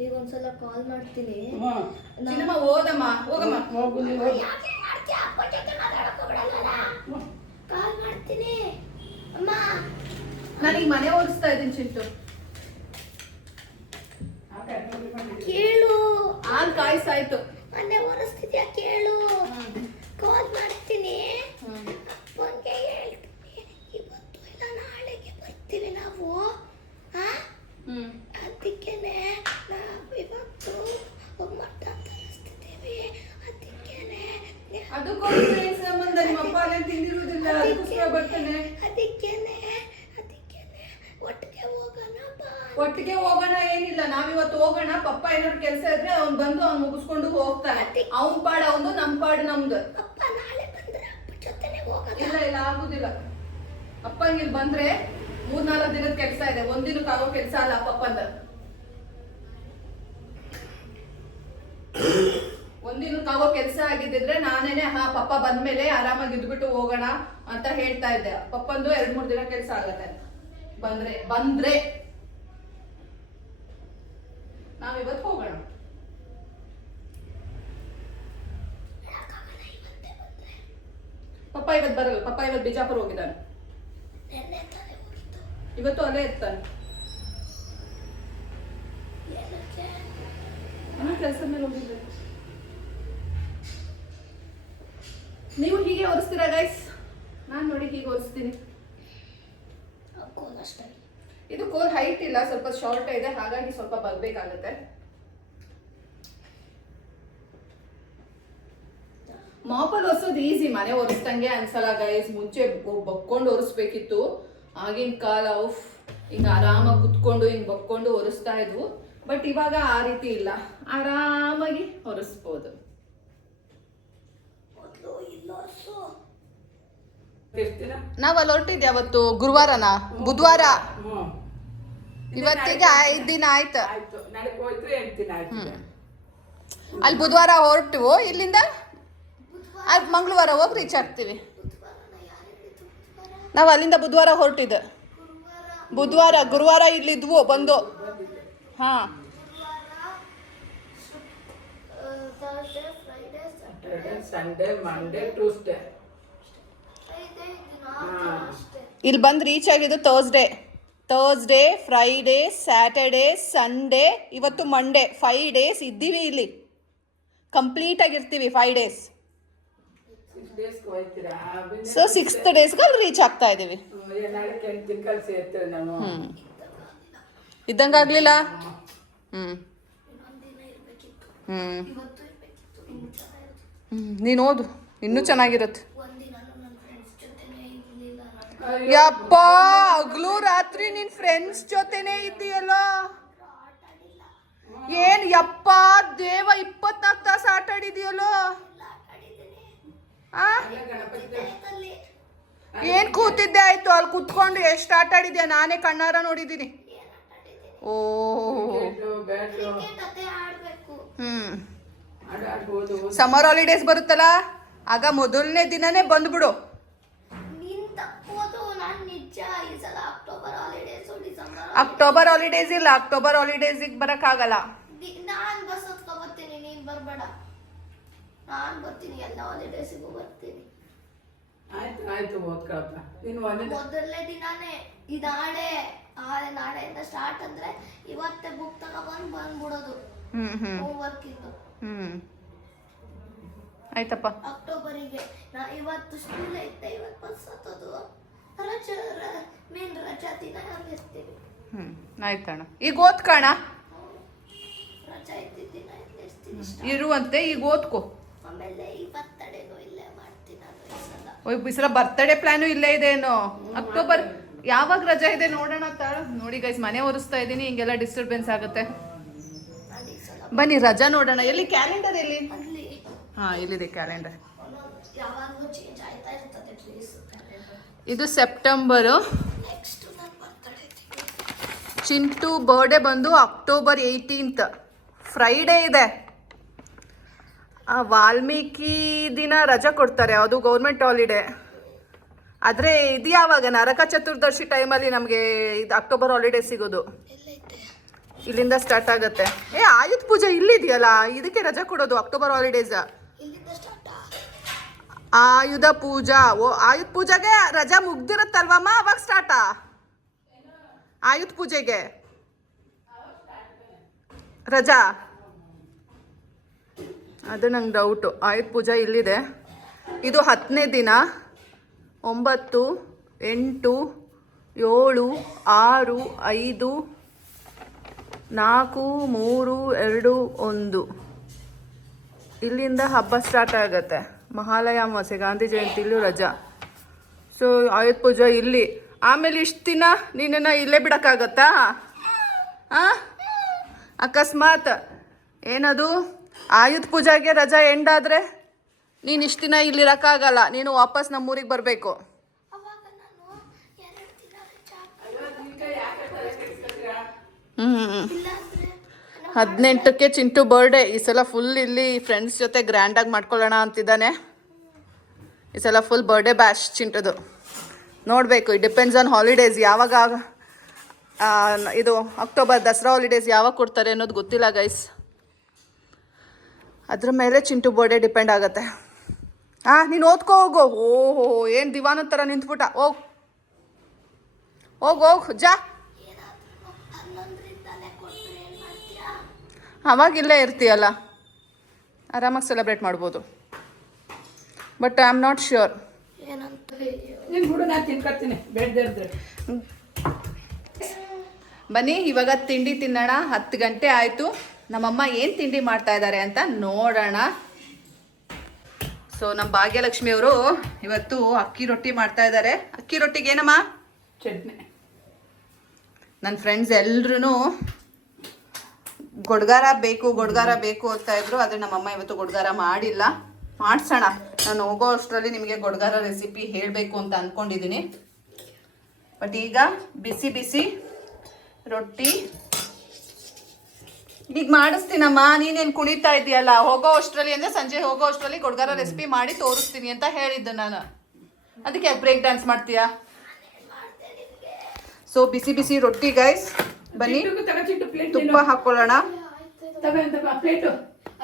ಈಗ ಒಂದ್ಸಲ ಕಾಲ್ ಮಾಡ್ತೀನಿ. ಓದಮ್ಮ, ಹೋಗಮ್ಮ. ಹೋಗು ನೀವು. ಕಾಲ್ ಮಾಡ್ತೀನಿ ಅಮ್ಮ. ನಾನೀಗ ಮನೆ ಓದಿಸ್ತಾ ಇದ್ದೀನಿ ಚಿಂಟು. ಕೇಳು. ಹಾಲು ಕಾಯಿಸಾಯ್ತು. ಮನೆ ಒರೆಸ್ತಿದ್ಯಾ ಕೇಳು. ಕಾಲ್ ಮಾಡ್ತೀನಿ. ಅಪ್ಪಂಗೆ ಹೇಳ್ತೀನಿ, ಇವತ್ತು ಇಲ್ಲ ನಾಳೆಗೆ ಬರ್ತೀವಿ ನಾವು. ಅದಕ್ಕೇನೆ ನಾವು ಇವತ್ತು ಮಟನ್ ತರಿಸ್ತಿದ್ದೀವಿ. ಅದಕ್ಕೇನೆ ಸಂಬಂಧ ನಿಮ್ಮ ಅಪ್ಪ ಅಲ್ಲೇ ತಿಂದಿರುವುದಿಲ್ಲ. ಬರ್ತಾನೆ. ಅದಕ್ಕೇನೆ ಒಟ್ಟಿಗೆ ಹೋಗೋಣ. ಏನಿಲ್ಲ, ನಾವಿವತ್ತು ಹೋಗೋಣ. ಪಪ್ಪ ಏನಾದ್ರು ಕೆಲಸ ಇದ್ರೆ ಅವ್ನು ಬಂದು ಅವ್ನು ಮುಗಿಸ್ಕೊಂಡು ಹೋಗ್ತಾನೆ. ಅವ್ನ ಪಾಡು ಅವನು, ನಮ್ಮ ಪಾಡು ನಮ್ದು. ಅಪ್ಪ ನಾಳೆ ಬಂದ್ರೆ ಅಪ್ಪ ಜೊತೆನೆ ಹೋಗೋಣ. ಇಲ್ಲ ಆಗುದಿಲ್ಲ. ಅಪ್ಪ ಇಲ್ಲಿ ಬಂದ್ರೆ 3-4 ದಿನದ ಕೆಲಸ ಇದೆ. ಒಂದಿನಕ್ಕೆ ಆಗೋ ಕೆಲಸ ಅಲ್ಲ ಪಪ್ಪಂದ. ಒಂದಿನಕ್ಕೆ ಆಗೋ ಕೆಲಸ ಆಗಿದ್ದಿದ್ರೆ ನಾನೇನೆ ಪಪ್ಪ ಬಂದ್ಮೇಲೆ ಆರಾಮಾಗಿ ಇದ್ಬಿಟ್ಟು ಹೋಗೋಣ ಅಂತ ಹೇಳ್ತಾ ಇದ್ದೆ. ಪಪ್ಪಂದು 2-3 ದಿನ ಕೆಲಸ ಆಗತ್ತೆ. ಬಂದ್ರೆ ನಾವಿವತ್ತು ಹೋಗೋಣ. ಪಪ್ಪ ಇವತ್ತು ಬರಲ್ಲ. ಪಪ್ಪ ಇವತ್ತು ಬಿಜಾಪುರ ಹೋಗಿದ್ದಾನೆ. ಇವತ್ತು ಅಲ್ಲೇ ಇರ್ತಾನೆ. ಕೆಲಸದ ಮೇಲೆ ಹೋಗಿರ್ಬೇಕು. ನೀವು ಹೀಗೆ ಒರೆಸ್ತೀರಾ ಗೈಸ್? ನಾನು ನೋಡಿ ಹೀಗೆ ಒರೆಸ್ತೀನಿ. ಕೋಲ್ ಅಷ್ಟೇ. ಇದು ಕೋಲ್ ಹೈಟ್ ಇಲ್ಲ, ಸ್ವಲ್ಪ ಶಾರ್ಟ್ ಇದೆ, ಹಾಗಾಗಿ ಸ್ವಲ್ಪ ಬಗ್ಬೇಕಾಗತ್ತೆ. ಮಾಪಲ್ಲಿ ಒರೆಸೋದು ಈಸಿ, ಮನೆ ಒರೆಸ್ದಂಗೆ ಅನ್ಸಲ್ಲ ಗೈಸ್. ಮುಂಚೆ ಬಕ್ಕೊಂಡು ಒರೆಸ್ಬೇಕಿತ್ತು. ಆಗಿನ ಕಾಲ ಹಿಂಗೆ ಆರಾಮಾಗಿ ಕುತ್ಕೊಂಡು ಹಿಂಗೆ ಬಕ್ಕೊಂಡು ಒರೆಸ್ತಾ ಇದ್ವು. ಬಟ್ ಇವಾಗ ಆ ರೀತಿ ಇಲ್ಲ, ಆರಾಮಾಗಿ ಒರೆಸ್ಬೋದು. ನಾವ್ ಅಲ್ಲಿ ಹೊರಟಿದ್ದೆ ಅವತ್ತು ಗುರುವಾರನ ಬುಧವಾರ, ಇವತ್ತಿಗೆ 5 ದಿನ ಆಯ್ತು. ಅಲ್ಲಿ ಬುಧವಾರ ಹೊರಟು ಇಲ್ಲಿಂದ ಮಂಗಳವಾರ ಹೋಗಿ ರೀಚ್ ಆಗ್ತೀವಿ. ನಾವು ಅಲ್ಲಿಂದ ಬುಧವಾರ ಹೊರಟಿದ್ದೆ. ಗುರುವಾರ ಇಲ್ಲಿದ್ವು ಬಂದು. ಹಾ, ಸಂಡೇ ಮಂಡೇ ಟ್ಯೂಸ್ಡೇ ಇಲ್ಲಿ ಬಂದು ರೀಚ್ ಆಗಿದ್ದು ಥರ್ಸ್ಡೇ, ಫ್ರೈಡೇ, ಸ್ಯಾಟರ್ಡೇ, ಸಂಡೇ, ಇವತ್ತು ಮಂಡೇ. 5 days ಇದ್ದೀವಿ ಇಲ್ಲಿ, ಕಂಪ್ಲೀಟ್ ಆಗಿರ್ತೀವಿ 5 days. ಸೊ 6th ಡೇಸ್ಗೆ ಅಲ್ಲಿ ರೀಚ್ ಆಗ್ತಾ ಇದ್ದೀವಿ. ಇದ್ದಂಗಾಗ್ಲಿಲ್ಲ. ನೀನು ಓದು, ಇನ್ನೂ ಚೆನ್ನಾಗಿರುತ್ತೆ. ಯಪ್ಪ, ಹಗ್ಲು ರಾತ್ರಿ ನಿನ್ ಫ್ರೆಂಡ್ಸ್ ಜೊತೆನೆ ಇದ್ದೀಯಲ್ಲ. ಏನ್ ಯಪ್ಪ ದೇವ, 24 ತಾಸು ಆಟ ಆಡಿದೀಯಲ್ಲೋ. ಏನ್ ಕೂತಿದ್ದೆ ಆಯ್ತು, ಅಲ್ಲಿ ಕುತ್ಕೊಂಡು ಎಷ್ಟು ಆಟ ಆಡಿದ್ಯಾ, ನಾನೇ ಕಣ್ಣಾರ ನೋಡಿದ್ದೀನಿ. ಓ ಸಮ್ಮರ್ ಹಾಲಿಡೇಸ್ ಬರುತ್ತಲ್ಲ, ಆಗ ಮೊದಲನೇ ದಿನನೇ ಬಂದ್ಬಿಡು. ಅಕ್ಟೋಬರ್ ಹಾಲಿಡೇಸ್ ಇಲ್ಲ, ಅಕ್ಟೋಬರ್ ಹಾಲಿಡೇಸಿಗೆ ಬರಕ್ಕಾಗಲ್ಲ. ನಾನ್ ಬಸ್ ಹತ್ಕೊಬರ್ತೀನಿ, ನೀನ್ ಬರ್ಬೇಡ. ನಾನ್ ಬರ್ತೀನಿ, ಎಲ್ಲ ಹಾಲಿಡೇಸಿಗೂ ಬರ್ತೀನಿ. ಆಯ್ತು ಓದ್ಕೊಳಪ್ಪ. ಮೊದಲನೇ ದಿನಾನೇ ನಾಳೆಯಿಂದ ಸ್ಟಾರ್ಟ್ ಅಂದ್ರೆ ಇವತ್ತೇ ಬುಕ್ ಬಂದ್ಬಿಡೋದು. ಹೋಮ್ವರ್ಕ್ ಇದ್ದು ಆಯ್ತಪ್ಪ. ಅಕ್ಟೋಬರಿಗೆ ಇವತ್ತು ಸ್ಕೂಲ್ ಐತೆ, ಇವತ್ತು ಬಸ್ ಹತ್ತೋದು, ರಜಾ ದಿನ ಇರ್ತೀವಿ. ಆಯ್ತಣ್ಣ, ಈಗ ಓದ್ಕೋಣ. ರಜಾ ಇದ್ದ ದಿನ ಇರುವಂತೆ ಈಗ ಓದ್ಕೋ. ಆಮೇಲೆ ಈ ಬರ್ತಡೇಗೂ ಇಲ್ಲೇ ಮಾಡ್ತೀನಿ ಈ ಸಲ ಬರ್ತಡೇ ಪ್ಲಾನು ಇಲ್ಲೇ ಇದೆ ಏನೋ. ಅಕ್ಟೋಬರ್ ಯಾವಾಗ ರಜಾ ಇದೆ ನೋಡೋಣ. ನೋಡಿ ಗೈಸ್, ಮನೆ ಒರೆಸ್ತಾ ಇದ್ದೀನಿ, ಹಿಂಗೆಲ್ಲ ಡಿಸ್ಟರ್ಬೆನ್ಸ್ ಆಗುತ್ತೆ. ಬನ್ನಿ ರಜಾ ನೋಡೋಣ. ಎಲ್ಲಿ ಕ್ಯಾಲೆಂಡರ್ ಎಲ್ಲಿ? ಹಾ, ಇಲ್ಲಿದೆ ಕ್ಯಾಲೆಂಡರ್. ಇದು ಸೆಪ್ಟೆಂಬರು. ಚಿಂಟು ಬರ್ಡೇ ಬಂದು October 18th, ಫ್ರೈಡೇ ಇದೆ. ವಾಲ್ಮೀಕಿ ದಿನ ರಜಾ ಕೊಡ್ತಾರೆ, ಅದು ಗೌರ್ಮೆಂಟ್ ಹಾಲಿಡೇ. ಆದರೆ ಇದು ಯಾವಾಗ, ನರಕ ಚತುರ್ದಶಿ ಟೈಮಲ್ಲಿ ನಮಗೆ ಇದು ಅಕ್ಟೋಬರ್ ಹಾಲಿಡೇ ಸಿಗೋದು. ಇಲ್ಲಿಂದ ಸ್ಟಾರ್ಟ್ ಆಗುತ್ತೆ. ಆಯುಧ ಪೂಜೆ ಇಲ್ಲಿದೆಯಲ್ಲ, ಇದಕ್ಕೆ ರಜಾ ಕೊಡೋದು ಅಕ್ಟೋಬರ್ ಹಾಲಿಡೇಸ್. ಆಯುಧ ಪೂಜಾ, ಆಯುಧ ಪೂಜೆಗೆ ರಜಾ ಮುಗ್ದಿರುತ್ತಲ್ವಮ್ಮ, ಅವಾಗ ಸ್ಟಾರ್ಟಾ ಆಯುಧ ಪೂಜೆಗೆ ರಜಾ? ಅದು ನಂಗೆ ಡೌಟು. ಆಯುಧ ಪೂಜಾ ಇಲ್ಲಿದೆ. ಇದು 10ನೇ ದಿನ. 9, 8, 7, 6, 5, 4, 3, 2, 1 ಇಲ್ಲಿಂದ ಹಬ್ಬ ಸ್ಟಾರ್ಟ್ ಆಗುತ್ತೆ. ಮಹಾಲಯ ಅಮಾವಾಸ್ಯೆ, ಗಾಂಧಿ ಜಯಂತಿಲೂ ರಜಾ. ಸೊ ಆಯುಧ ಪೂಜಾ ಇಲ್ಲಿ. ಆಮೇಲೆ ಇಷ್ಟು ದಿನ ನೀನನ್ನು ಇಲ್ಲೇ ಬಿಡೋಕ್ಕಾಗತ್ತಾ? ಅಕಸ್ಮಾತ್ ಏನದು ಆಯುಧ ಪೂಜಾಗೆ ರಜಾ ಎಂಡಾದರೆ ನೀನು ಇಷ್ಟು ದಿನ ಇಲ್ಲಿರೋಕ್ಕಾಗಲ್ಲ, ನೀನು ವಾಪಸ್ ನಮ್ಮೂರಿಗೆ ಬರಬೇಕು. 18ಕ್ಕೆ ಚಿಂಟು ಬರ್ಡೇ. ಈ ಸಲ ಫುಲ್ ಇಲ್ಲಿ ಫ್ರೆಂಡ್ಸ್ ಜೊತೆ ಗ್ರ್ಯಾಂಡಾಗಿ ಮಾಡ್ಕೊಳ್ಳೋಣ ಅಂತಿದ್ದಾನೆ. ಈ ಸಲ ಫುಲ್ ಬರ್ಡೇ ಬ್ಯಾಶ್ ಚಿಂಟುದು. ನೋಡಬೇಕು, ಇಟ್ ಡಿಪೆಂಡ್ಸ್ ಆನ್ ಹಾಲಿಡೇಸ್. ಯಾವಾಗ ಇದು ಅಕ್ಟೋಬರ್ ದಸರಾ ಹಾಲಿಡೇಸ್ ಯಾವಾಗ ಕೊಡ್ತಾರೆ ಅನ್ನೋದು ಗೊತ್ತಿಲ್ಲ ಗೈಸ್. ಅದ್ರ ಮೇಲೆ ಚಿಂಟು ಬರ್ಡೇ ಡಿಪೆಂಡ್ ಆಗುತ್ತೆ. ನೀನು ಓದ್ಕೋ ಹೋಗು. ಓಹೋ, ಏನು ದಿವಾನ ಥರ ನಿಂತ್ಬಿಟ್ಟ. ಹೋಗು ಜಾ. ಅವಾಗಿಲ್ಲೇ ಇರ್ತೀಯಲ್ಲ, ಆರಾಮಾಗಿ ಸೆಲೆಬ್ರೇಟ್ ಮಾಡ್ಬೋದು. But I am not sure. ಏನಂತ ನೀನು ಬಿಡು, ನಾನು ತಿನ್ಕೊತೀನಿ ಬೇಡದಿದ್ರೆ. ಬನ್ನಿ ಇವಾಗ ತಿಂಡಿ ತಿನ್ನೋಣ. 10 ಗಂಟೆ ಆಯಿತು. ನಮ್ಮಮ್ಮ ಏನು ತಿಂಡಿ ಮಾಡ್ತಾ ಇದ್ದಾರೆ ಅಂತ ನೋಡೋಣ. ಸೊ ನಮ್ಮ ಭಾಗ್ಯಲಕ್ಷ್ಮಿ ಅವರು ಇವತ್ತು ಅಕ್ಕಿ ರೊಟ್ಟಿ ಮಾಡ್ತಾ ಇದ್ದಾರೆ. ಅಕ್ಕಿ ರೊಟ್ಟಿಗೆ ಏನಮ್ಮ? ಚಟ್ನಿ. ನನ್ನ ಫ್ರೆಂಡ್ಸ್ ಎಲ್ರೂ ಗೊಡ್ಗಾರ ಬೇಕು ಅಂತ ಇದ್ರು. ಆದರೆ ನಮ್ಮಮ್ಮ ಇವತ್ತು ಗೊಡ್ಗಾರ ಮಾಡಿಲ್ಲ. ಮಾಡಿಸೋಣ. ನಾನು ಹೋಗೋ ಅಷ್ಟರಲ್ಲಿ ನಿಮಗೆ ಗೊಡ್ಗಾರ ರೆಸಿಪಿ ಹೇಳಬೇಕು ಅಂತ ಅಂದ್ಕೊಂಡಿದ್ದೀನಿ. ಬಟ್ ಈಗ ಬಿಸಿ ಬಿಸಿ ರೊಟ್ಟಿ ಈಗ ಮಾಡಿಸ್ತೀನಮ್ಮ. ನೀನೇನು ಕುಣಿತಾ ಇದೆಯಲ್ಲ, ಹೋಗೋ ಅಷ್ಟರಲ್ಲಿ ಅಂದರೆ ಸಂಜೆ ಹೋಗೋ ಅಷ್ಟರಲ್ಲಿ ಗೊಡ್ಗಾರ ರೆಸಿಪಿ ಮಾಡಿ ತೋರಿಸ್ತೀನಿ ಅಂತ ಹೇಳಿದ್ದು ನಾನು. ಅದಕ್ಕೆ ಬ್ರೇಕ್ ಡ್ಯಾನ್ಸ್ ಮಾಡ್ತೀಯಾ? ಸೊ ಬಿಸಿ ಬಿಸಿ ರೊಟ್ಟಿ ಗೈಸ್. ಬನ್ನಿ ತುಪ್ಪ ಹಾಕೊಳ್ಳೋಣ. ಪ್ಲೇಟು.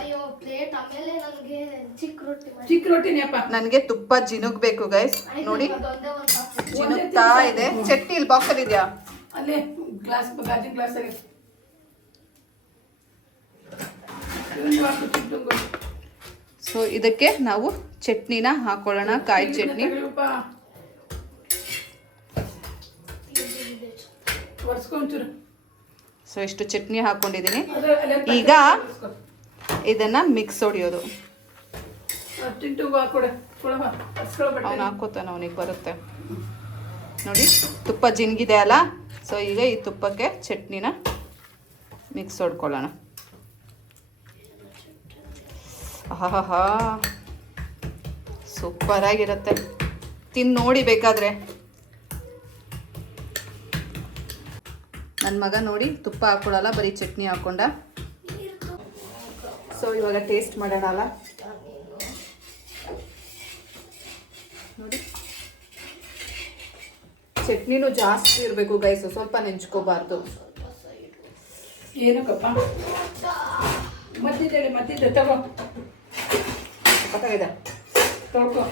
ಅಯ್ಯೋ ಪ್ಲೇಟ್ ಆಮೇಲೆ ನನಗೆ ಚಿಕ್ಕ ರೊಟ್ಟಿನೇ ಅಪ್ಪ. ನನಗೆ ತುಪ್ಪ ಜಿನುಗ್ಬೇಕು ಗೈಸ್. ನೋಡಿ ಅದೊಂದೇ ಒಂದು ಸಾಕು. ಜಿನುಗ್ತಾ ಇದೆ. ಚಟ್ನಿ ಇಲ್ಲಿ ಬಾಕ್ಸಲ್ಲಿ ಇದೆಯಾ? ಅಲ್ಲೇ ಗ್ಲಾಸ್, ಗಾಜಿನ ಗ್ಲಾಸಾಗೆ. ಸೊ ಇದಕ್ಕೆ ನಾವು ಚಟ್ನಿನ ಹಾಕೊಳ್ಳೋಣ. ಕಾಯಿ ಚಟ್ನಿ. ಸೊ ಇಷ್ಟು ಚಟ್ನಿ ಹಾಕೊಂಡಿದ್ದೀನಿ. ಈಗ ಇದನ್ನ ಮಿಕ್ಸ್ ಹೊಡಿಯೋದು. ಅವನು ಹಾಕೋತಾನ, ಅವನಿಗೆ ಬರುತ್ತೆ ನೋಡಿ. ತುಪ್ಪ ಜಿನ್ಗಿದೆ ಅಲ್ಲ. ಸೊ ಈಗ ಈ ತುಪ್ಪಕ್ಕೆ ಚಟ್ನಿನ ಮಿಕ್ಸ್ ಹೊಡ್ಕೊಳ್ಳೋಣ. ಆಹಾ ಸೂಪರ್ ಆಗಿರುತ್ತೆ. ತಿಂದು ನೋಡಿ ಬೇಕಾದ್ರೆ. ನನ್ನ ಮಗ ನೋಡಿ ತುಪ್ಪ ಹಾಕೊಳ್ಳಲ್ಲ, ಬರೀ ಚಟ್ನಿ ಹಾಕೊಂಡ. ಸೊ ಇವಾಗ ಟೇಸ್ಟ್ ಮಾಡೋಣ ಅಲ್ಲ. ನೋಡಿ ಚಟ್ನಿನೂ ಜಾಸ್ತಿ ಇರಬೇಕು ಗೈಸ್, ಸ್ವಲ್ಪ ನೆಂಚ್ಕೋಬಾರ್ದು. ಏನಕ್ಕಪ್ಪ ಮತ್ತಿದ್ದೆ ತಗೋ. ಗೊತ್ತಾಗಿದೆ. ತೊಳ್ಕೊ.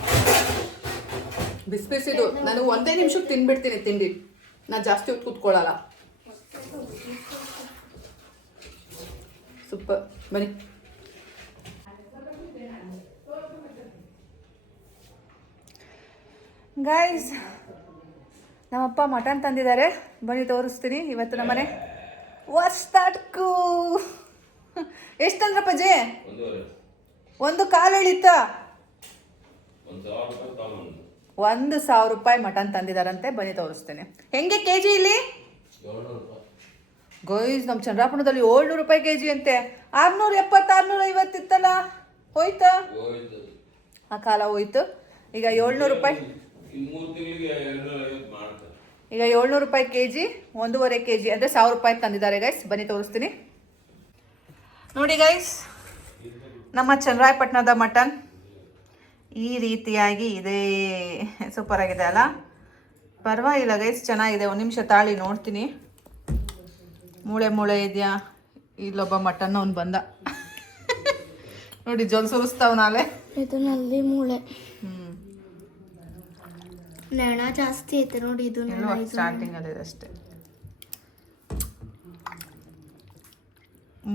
ಬಿಸಿ ಬಿಸಿದು ನಾನು ಒಂದೇ ನಿಮಿಷಕ್ಕೆ ತಿನ್ಬಿಡ್ತೀನಿ ತಿಂಡಿ. ನಾನು ಜಾಸ್ತಿ ಹೊತ್ತು ಕೂತ್ಕೊಳ್ಳಲ್ಲ. ಸೂಪರ್. ಬನ್ನಿ ಗೈಸ್, ನಮ್ಮಪ್ಪ ಮಟನ್ ತಂದಿದ್ದಾರೆ. ಬನ್ನಿ ತೋರಿಸ್ತೀನಿ. ಇವತ್ತು ನಮ್ಮನೆ ವರ್ಷದಕ್ಕೂ ಎಷ್ಟು ತಂದ್ರಪ್ಪ ಜೆ? 1.25 ಹೇಳಿತ್ತ. 1,000 ರೂಪಾಯಿ ಮಟನ್ ತಂದಿದ್ದಾರಂತೆ. ಬನ್ನಿ ತೋರಿಸ್ತೇನೆ. ಹೆಂಗೆ ಕೆಜಿ ಇಲ್ಲಿ ಗೈಸ್? ನಮ್ಮ ಚಂದ್ರಾಪುರದಲ್ಲಿ 700 ರೂಪಾಯಿ ಕೆಜಿ ಅಂತೆ. 670, 650 ಇತ್ತಲ್ಲ, ಹೋಯ್ತಾ? ಆ ಕಾಲ ಹೋಯ್ತು. ಈಗ 700 ರೂಪಾಯಿ. ಈಗ 700 ರೂಪಾಯಿ ಕೆಜಿ, 1.5 ಕೆಜಿ ಅಂದರೆ 1000 ರೂಪಾಯಿ ತಂದಿದ್ದಾರೆ ಗೈಸ್. ಬನ್ನಿ ತೋರಿಸ್ತೀನಿ. ನೋಡಿ ಗೈಸ್, ನಮ್ಮ ಚನ್ನರಾಯಪಟ್ಟಣದ ಮಟನ್ ಈ ರೀತಿಯಾಗಿ ಇದೆ. ಸೂಪರ್ ಆಗಿದೆ ಅಲ್ಲ? ಪರವಾಗಿಲ್ಲ ಗೈಸ್, ಚೆನ್ನಾಗಿದೆ. ಒಂದು ನಿಮಿಷ ತಾಳಿ ನೋಡ್ತೀನಿ. ಮೂಳೆ ಇದೆಯಾ? ಇಲ್ಲೊಬ್ಬ ಮಟನ್ ಅವ್ನು ಬಂದ ನೋಡಿ, ಜೊಲ್ ಸುರಿಸ್ತಾವನಾಲೆ. ಇದು ನಲ್ಲಿ ಮೂಳೆ. ನೆಣ ಜಾಸ್ತಿ ಐತೆ ನೋಡಿ. ಇದು ಸ್ಟಾರ್ಟಿಂಗ್ ಅಲ್ಲಿ ಅಷ್ಟೇ,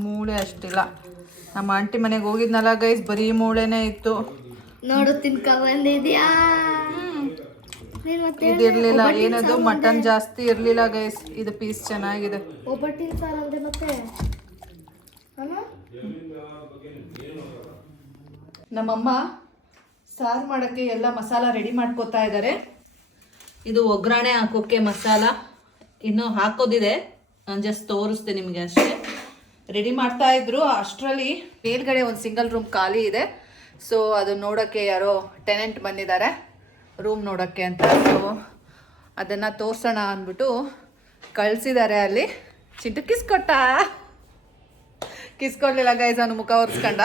ಮೂಳೆ ಅಷ್ಟಿಲ್ಲ. ನಮ್ಮ ಆಂಟಿ ಮನೆಗೆ ಹೋಗಿದ್ನಲ್ಲ ಗೈಸ್, ಬರೀ ಮೂಳೆನೇ ಇತ್ತು. ನೋಡು ತಿನ್ಕ ಬಂದಿದ್ಯಾ? ಇದಿರ್ಲಿಲ್ಲ, ಏನದು ಮಟನ್ ಜಾಸ್ತಿ ಇರ್ಲಿಲ್ಲ ಗೈಸ್. ಇದು ಪೀಸ್ ಚೆನ್ನಾಗಿದೆ. ಒಬ್ಬಟ್ಟಿನ ಸಾರು ಅಂದ್ರೆ ಮತ್ತೆ ನಮ್ಮಮ್ಮ ಸಾರು ಮಾಡೋಕ್ಕೆ ಎಲ್ಲ ಮಸಾಲ ರೆಡಿ ಮಾಡ್ಕೋತಾ ಇದ್ದಾರೆ. ಇದು ಒಗ್ಗರಣೆ ಹಾಕೋಕ್ಕೆ ಮಸಾಲ ಇನ್ನೂ ಹಾಕೋದಿದೆ. ನಾನು ಜಸ್ಟ್ ತೋರಿಸ್ದೆ ನಿಮಗೆ ಅಷ್ಟೇ. ರೆಡಿ ಮಾಡ್ತಾ ಇದ್ರು. ಅಷ್ಟರಲ್ಲಿ ಮೇಲ್ಗಡೆ ಒಂದು ಸಿಂಗಲ್ ರೂಮ್ ಖಾಲಿ ಇದೆ. ಸೊ ಅದು ನೋಡೋಕ್ಕೆ ಯಾರೋ ಟೆನೆಂಟ್ ಬಂದಿದ್ದಾರೆ ರೂಮ್ ನೋಡೋಕ್ಕೆ ಅಂತ. ಸೊ ಅದನ್ನು ತೋರಿಸೋಣ ಅಂದ್ಬಿಟ್ಟು ಕಳಿಸಿದ್ದಾರೆ. ಅಲ್ಲಿ ಚಿಂಟು ಕಿಸ್ಕೊಡ್ಲಿಲ್ಲ ಗೈಸ್, ಅವನು ಮುಖ ಒರೆಸ್ಕೊಂಡ.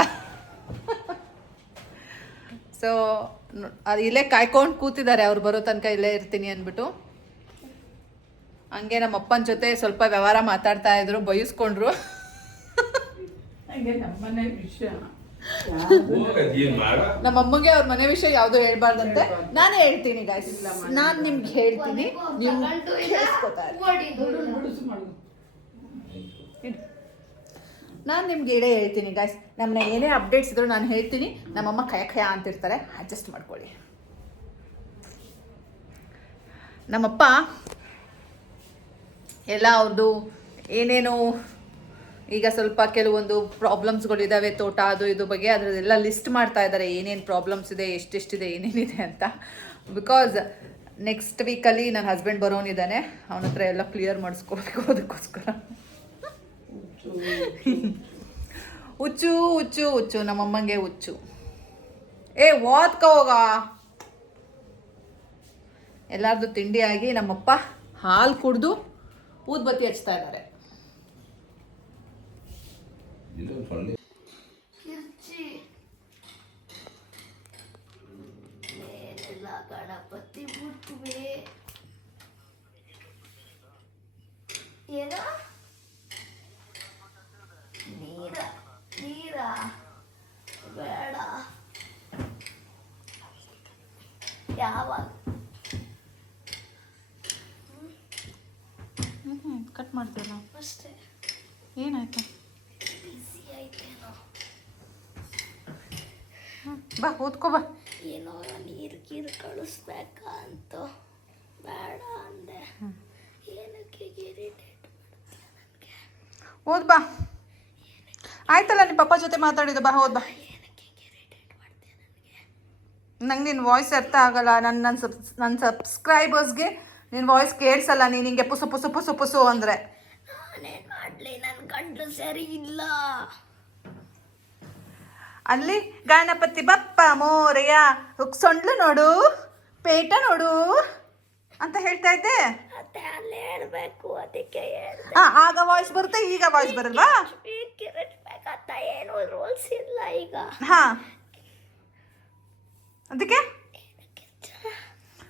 ಸೊ ಅದು ಇಲ್ಲೇ ಕಾಯ್ಕೊಂಡು ಕೂತಿದ್ದಾರೆ. ಅವ್ರು ಬರೋ ತನಕ ಇಲ್ಲೇ ಇರ್ತೀನಿ ಅಂದ್ಬಿಟ್ಟು. ಹಂಗೆ ನಮ್ಮ ಅಪ್ಪನ ಜೊತೆ ಸ್ವಲ್ಪ ವ್ಯವಹಾರ ಮಾತಾಡ್ತಾ ಇದ್ರು, ಬೈಸ್ಕೊಂಡ್ರು. ನಮ್ಮ ಅಮ್ಮಗೆ ಅವ್ರ ಮನೆ ವಿಷಯ ಯಾವುದು ಹೇಳ್ಬಾರ್ದಂತೆ. ನಾನೇ ಹೇಳ್ತೀನಿ ಗಾಯ್ಸ್, ನಾನು ನಿಮ್ಗೆ ಹೇಳ್ತೀನಿ, ನಾನು ನಿಮ್ಗೆ ಹೇಳೇ ಹೇಳ್ತೀನಿ ಗಾಯ್ಸ್, ನಮ್ಮನ್ನ ಏನೇ ಅಪ್ಡೇಟ್ಸ್ ಇದ್ರು ನಾನು ಹೇಳ್ತೀನಿ. ನಮ್ಮಮ್ಮ ಖಯ ಅಂತಿರ್ತಾರೆ, ಅಡ್ಜಸ್ಟ್ ಮಾಡ್ಕೊಳ್ಳಿ. ನಮ್ಮಪ್ಪ ಎಲ್ಲ ಅವ್ರದ್ದು ಏನೇನು ಈಗ ಸ್ವಲ್ಪ ಕೆಲವೊಂದು ಪ್ರಾಬ್ಲಮ್ಸ್ಗಳಿದ್ದಾವೆ ತೋಟ ಅದು ಇದು ಬಗ್ಗೆ, ಅದರದೆಲ್ಲ ಲಿಸ್ಟ್ ಮಾಡ್ತಾ ಇದ್ದಾರೆ ಏನೇನು ಪ್ರಾಬ್ಲಮ್ಸ್ ಇದೆ, ಎಷ್ಟೆಷ್ಟಿದೆ, ಏನೇನಿದೆ ಅಂತ. ಬಿಕಾಸ್ ನೆಕ್ಸ್ಟ್ ವೀಕಲ್ಲಿ ನನ್ನ ಹಸ್ಬೆಂಡ್ ಬರೋನಿದ್ದಾನೆ, ಅವನ ಹತ್ರ ಎಲ್ಲ ಕ್ಲಿಯರ್ ಮಾಡಿಸ್ಕೋಬೇಕು. ಅದಕ್ಕೋಸ್ಕರ ಹುಚ್ಚು ಹುಚ್ಚು ಹುಚ್ಚು ನಮ್ಮಮ್ಮಂಗೆ ಹುಚ್ಚು. ಓದ್ಕ ಹೋಗ. ಎಲ್ಲಾರ್ದು ತಿಂಡಿ ಆಗಿ ನಮ್ಮಪ್ಪ ಹಾಲು ಕುಡಿದು ಊದ್ಬತ್ತಿ ಹಚ್ತಾ ಇದ್ದಾರೆ. ಕಿರ್ಚಿ ಮೇಲೆಲ್ಲ ಗಣಪತಿ ಬಿಟ್ವಿ. ಏನ ನೀರ ಬೇಡ. ಯಾವಾಗ ಕಟ್ ಮಾಡ್ತೀರ ಅಷ್ಟೇ. ಏನಾಯ್ತು? ಬಿಸಿ ಆಯ್ತೇನೋ. ಬಾ ಓದ್ಕೋ ಬಾ. ಏನೋ ನೀರು ಕಳಿಸ್ಬೇಕಾ ಅಂತ ಬೇಡ ಅಂದೆ. ಏನಕ್ಕೆ ಇರಿಟೇಟ್ ಮಾಡ್ತೀಯ ನನಗೆ? ಓದ್ ಬಾ. ಆಯ್ತಲ್ಲ ನಿಮ್ಮ ಪಪ್ಪ ಜೊತೆ ಮಾತಾಡಿದ್ದು, ಬಾ ಓದ್ ಬಾ. ಏನಕ್ಕೆ ಇರಿಟೇಟ್ ಮಾಡ್ತೀಯ ನನಗೆ? ನಂಗೆ ನಿನ್ನ ವಾಯ್ಸ್ ಅರ್ಥ ಆಗಲ್ಲ. ನನ್ನ ಸಬ್ಸ್ಕ್ರೈಬರ್ಸ್ಗೆ ನಿನ್ನ ವಾಯ್ಸ್ ಕೇಳಿಸಲ್ಲ. ನೀನು ಹಿಂಗೆ ಪುಸು ಪುಸು ಪುಸು ಪುಸು ಅಂದರೆ ನಾನೇನು ಮಾಡಲಿ? ನನ್ನ ಗಂಟಲು ಸರಿ ಇಲ್ಲ. ಅಲ್ಲಿ ಗಣಪತಿ ಬಪ್ಪ ಮೋರೆಯ ಸೊಂಡ್ಲು ನೋಡು, ಪೇಟ ನೋಡು ಅಂತ ಹೇಳ್ತಾ ಇದ್ದೆ. ಮತ್ತೆ ಅಲ್ಲಿ ಹೇಳ್ಬೇಕು, ಅದಕ್ಕೆ ಹೇಳ್ದೆ. ಆಗ ವಾಯ್ಸ್ ಬರುತ್ತೆ, ಈಗ ವಾಯ್ಸ್ ಬರಲ್ವಾ? ಕಿರಿಟ್ಬೇಕಂತ ಏನು ರೂಲ್ಸ್ ಇಲ್ಲ ಈಗ. ಹಾ, ಅದಕ್ಕೆ